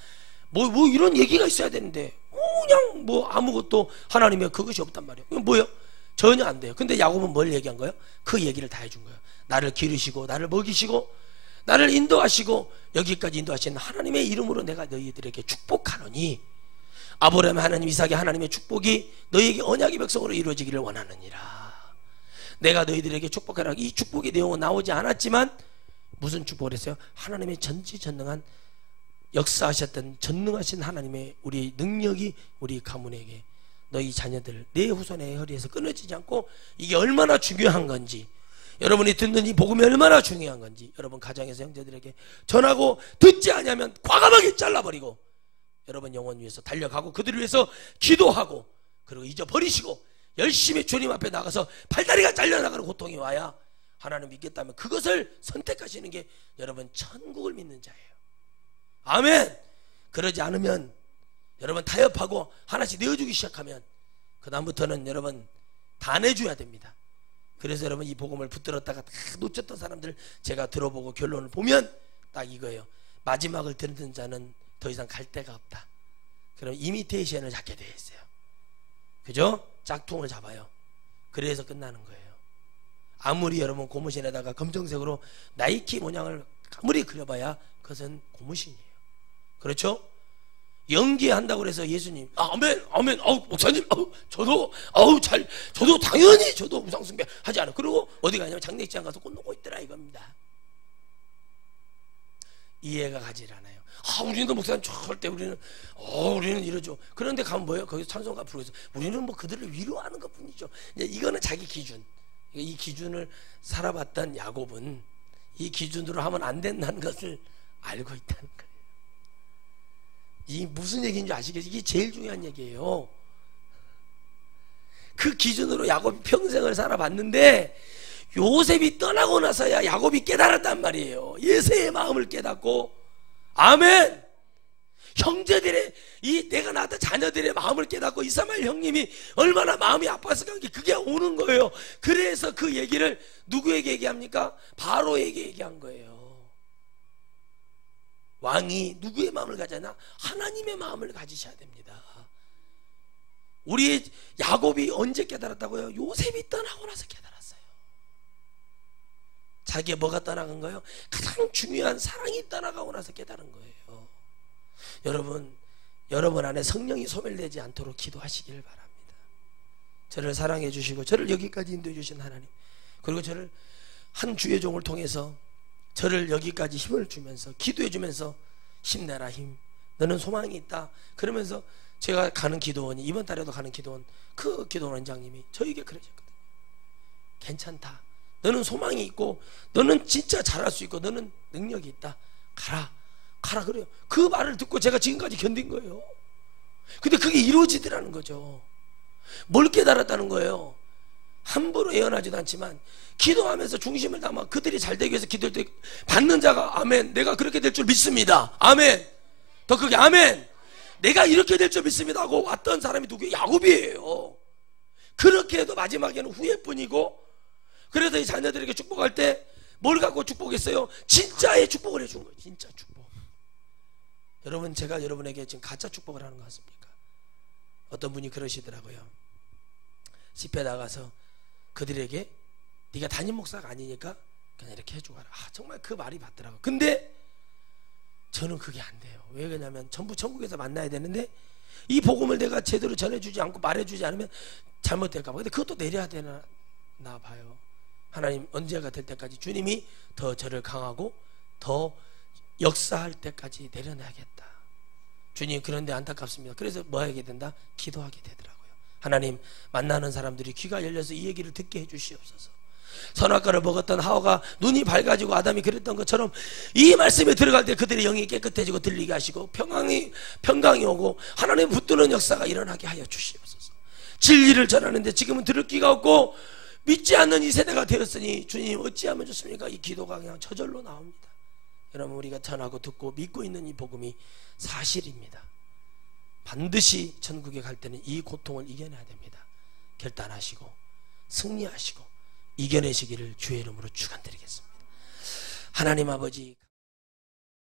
뭐 이런 얘기가 있어야 되는데 그냥 뭐 아무것도 하나님의 그것이 없단 말이에요. 이건 뭐예요? 전혀 안 돼요. 근데 야곱은 뭘 얘기한 거예요? 그 얘기를 다 해준 거예요. 나를 기르시고 나를 먹이시고 나를 인도하시고 여기까지 인도하시는 하나님의 이름으로 내가 너희들에게 축복하노니 아브라함 하나님 이삭의 하나님의 축복이 너희에게 언약의 백성으로 이루어지기를 원하느니라. 내가 너희들에게 축복하라. 이 축복의 내용은 나오지 않았지만 무슨 축복을 했어요? 하나님의 전지전능한 역사하셨던 전능하신 하나님의 우리 능력이 우리 가문에게 너희 자녀들 내 후손의 허리에서 끊어지지 않고 이게 얼마나 중요한 건지 여러분이 듣는 이 복음이 얼마나 중요한 건지 여러분 가정에서 형제들에게 전하고 듣지 않으면 과감하게 잘라버리고 여러분 영혼 위해서 달려가고 그들을 위해서 기도하고 그리고 잊어버리시고 열심히 주님 앞에 나가서 팔다리가 잘려나가는 고통이 와야 하나님 믿겠다면 그것을 선택하시는 게 여러분 천국을 믿는 자예요. 아멘. 그러지 않으면 여러분 타협하고 하나씩 내어주기 시작하면 그 다음부터는 여러분 다 내줘야 됩니다. 그래서 여러분 이 복음을 붙들었다가 다 놓쳤던 사람들 제가 들어보고 결론을 보면 딱 이거예요. 마지막을 듣는 자는 더 이상 갈 데가 없다. 그럼 이미테이션을 잡게 되어 있어요. 그죠? 짝퉁을 잡아요. 그래서 끝나는 거예요. 아무리 여러분 고무신에다가 검정색으로 나이키 모양을 아무리 그려봐야 그것은 고무신이에요. 그렇죠? 연기한다고 해서 예수님 아멘 아멘 목사님 저도 당연히 저도 우상숭배 하지 않아요. 그리고 어디 가냐면 장례식장 가서 꽃 놓고 있더라 이겁니다. 이해가 가지 않아요. 우리는 목사님 절대 우리는 이러죠. 그런데 가면 뭐예요? 거기서 찬송가 부르고 있어. 우리는 뭐 그들을 위로하는 것 뿐이죠. 이거는 자기 기준. 이 기준을 살아봤던 야곱은 이 기준으로 하면 안 된다는 것을 알고 있다는 거예요. 이 무슨 얘기인지 아시겠어요? 이게 제일 중요한 얘기예요. 그 기준으로 야곱이 평생을 살아봤는데 요셉이 떠나고 나서야 야곱이 깨달았단 말이에요. 예세의 마음을 깨닫고 아멘. 형제들의 이 내가 낳았던 자녀들의 마음을 깨닫고 이스마엘 형님이 얼마나 마음이 아팠을까 그게 오는 거예요. 그래서 그 얘기를 누구에게 얘기합니까? 바로에게 얘기한 거예요. 왕이 누구의 마음을 가져야 하나님의 마음을 가지셔야 됩니다. 우리 야곱이 언제 깨달았다고요? 요셉이 떠나고 나서 깨달았어요. 자기의 뭐가 떠나간 거예요? 가장 중요한 사랑이 떠나가고 나서 깨달은 거예요. 여러분 안에 성령이 소멸되지 않도록 기도하시길 바랍니다. 저를 사랑해 주시고 저를 여기까지 인도해 주신 하나님, 그리고 저를 한 주의 종을 통해서 저를 여기까지 힘을 주면서 기도해 주면서 힘내라 힘, 너는 소망이 있다 그러면서 제가 가는 기도원이 이번 달에도 가는 기도원, 그 기도원 원장님이 저에게 그러셨거든요. 괜찮다, 너는 소망이 있고 너는 진짜 잘할 수 있고 너는 능력이 있다, 가라 그래요. 그 말을 듣고 제가 지금까지 견딘 거예요. 근데 그게 이루어지더라는 거죠. 뭘 깨달았다는 거예요? 함부로 예언하지도 않지만 기도하면서 중심을 담아 그들이 잘 되기 위해서 기도할 때 받는 자가 아멘, 내가 그렇게 될 줄 믿습니다, 아멘, 더 크게 아멘, 내가 이렇게 될 줄 믿습니다 하고 왔던 사람이 누구예요? 야곱이에요. 그렇게 해도 마지막에는 후회뿐이고, 그래서 이 자녀들에게 축복할 때 뭘 갖고 축복했어요? 진짜의 축복을 해준 거예요. 진짜 축복. 여러분, 제가 여러분에게 지금 가짜 축복을 하는 거 같습니까? 어떤 분이 그러시더라고요. 집회 나가서 그들에게 네가 담임 목사가 아니니까 그냥 이렇게 해주고 가라. 정말 그 말이 맞더라고요. 근데 저는 그게 안 돼요. 왜 그러냐면 전부 천국에서 만나야 되는데 이 복음을 내가 제대로 전해주지 않고 말해주지 않으면 잘못될까 봐. 근데 그것도 내려야 되나 봐요. 하나님, 언제가 될 때까지 주님이 더 저를 강하고 더 역사할 때까지 내려놔야겠다. 주님, 그런데 안타깝습니다. 그래서 뭐 하게 된다? 기도하게 되더라고요. 하나님, 만나는 사람들이 귀가 열려서 이 얘기를 듣게 해주시옵소서. 선악과를 먹었던 하와가 눈이 밝아지고 아담이 그랬던 것처럼 이 말씀에 들어갈 때 그들의 영이 깨끗해지고 들리게 하시고 평강이 오고 하나님 붙드는 역사가 일어나게 하여 주시옵소서. 진리를 전하는데 지금은 들을 기가 없고 믿지 않는 이 세대가 되었으니 주님, 어찌하면 좋습니까? 이 기도가 그냥 저절로 나옵니다. 여러분, 우리가 전하고 듣고 믿고 있는 이 복음이 사실입니다. 반드시 천국에 갈 때는 이 고통을 이겨내야 됩니다. 결단하시고 승리하시고 이겨내시기를 주의 이름으로 축원드리겠습니다. 하나님 아버지,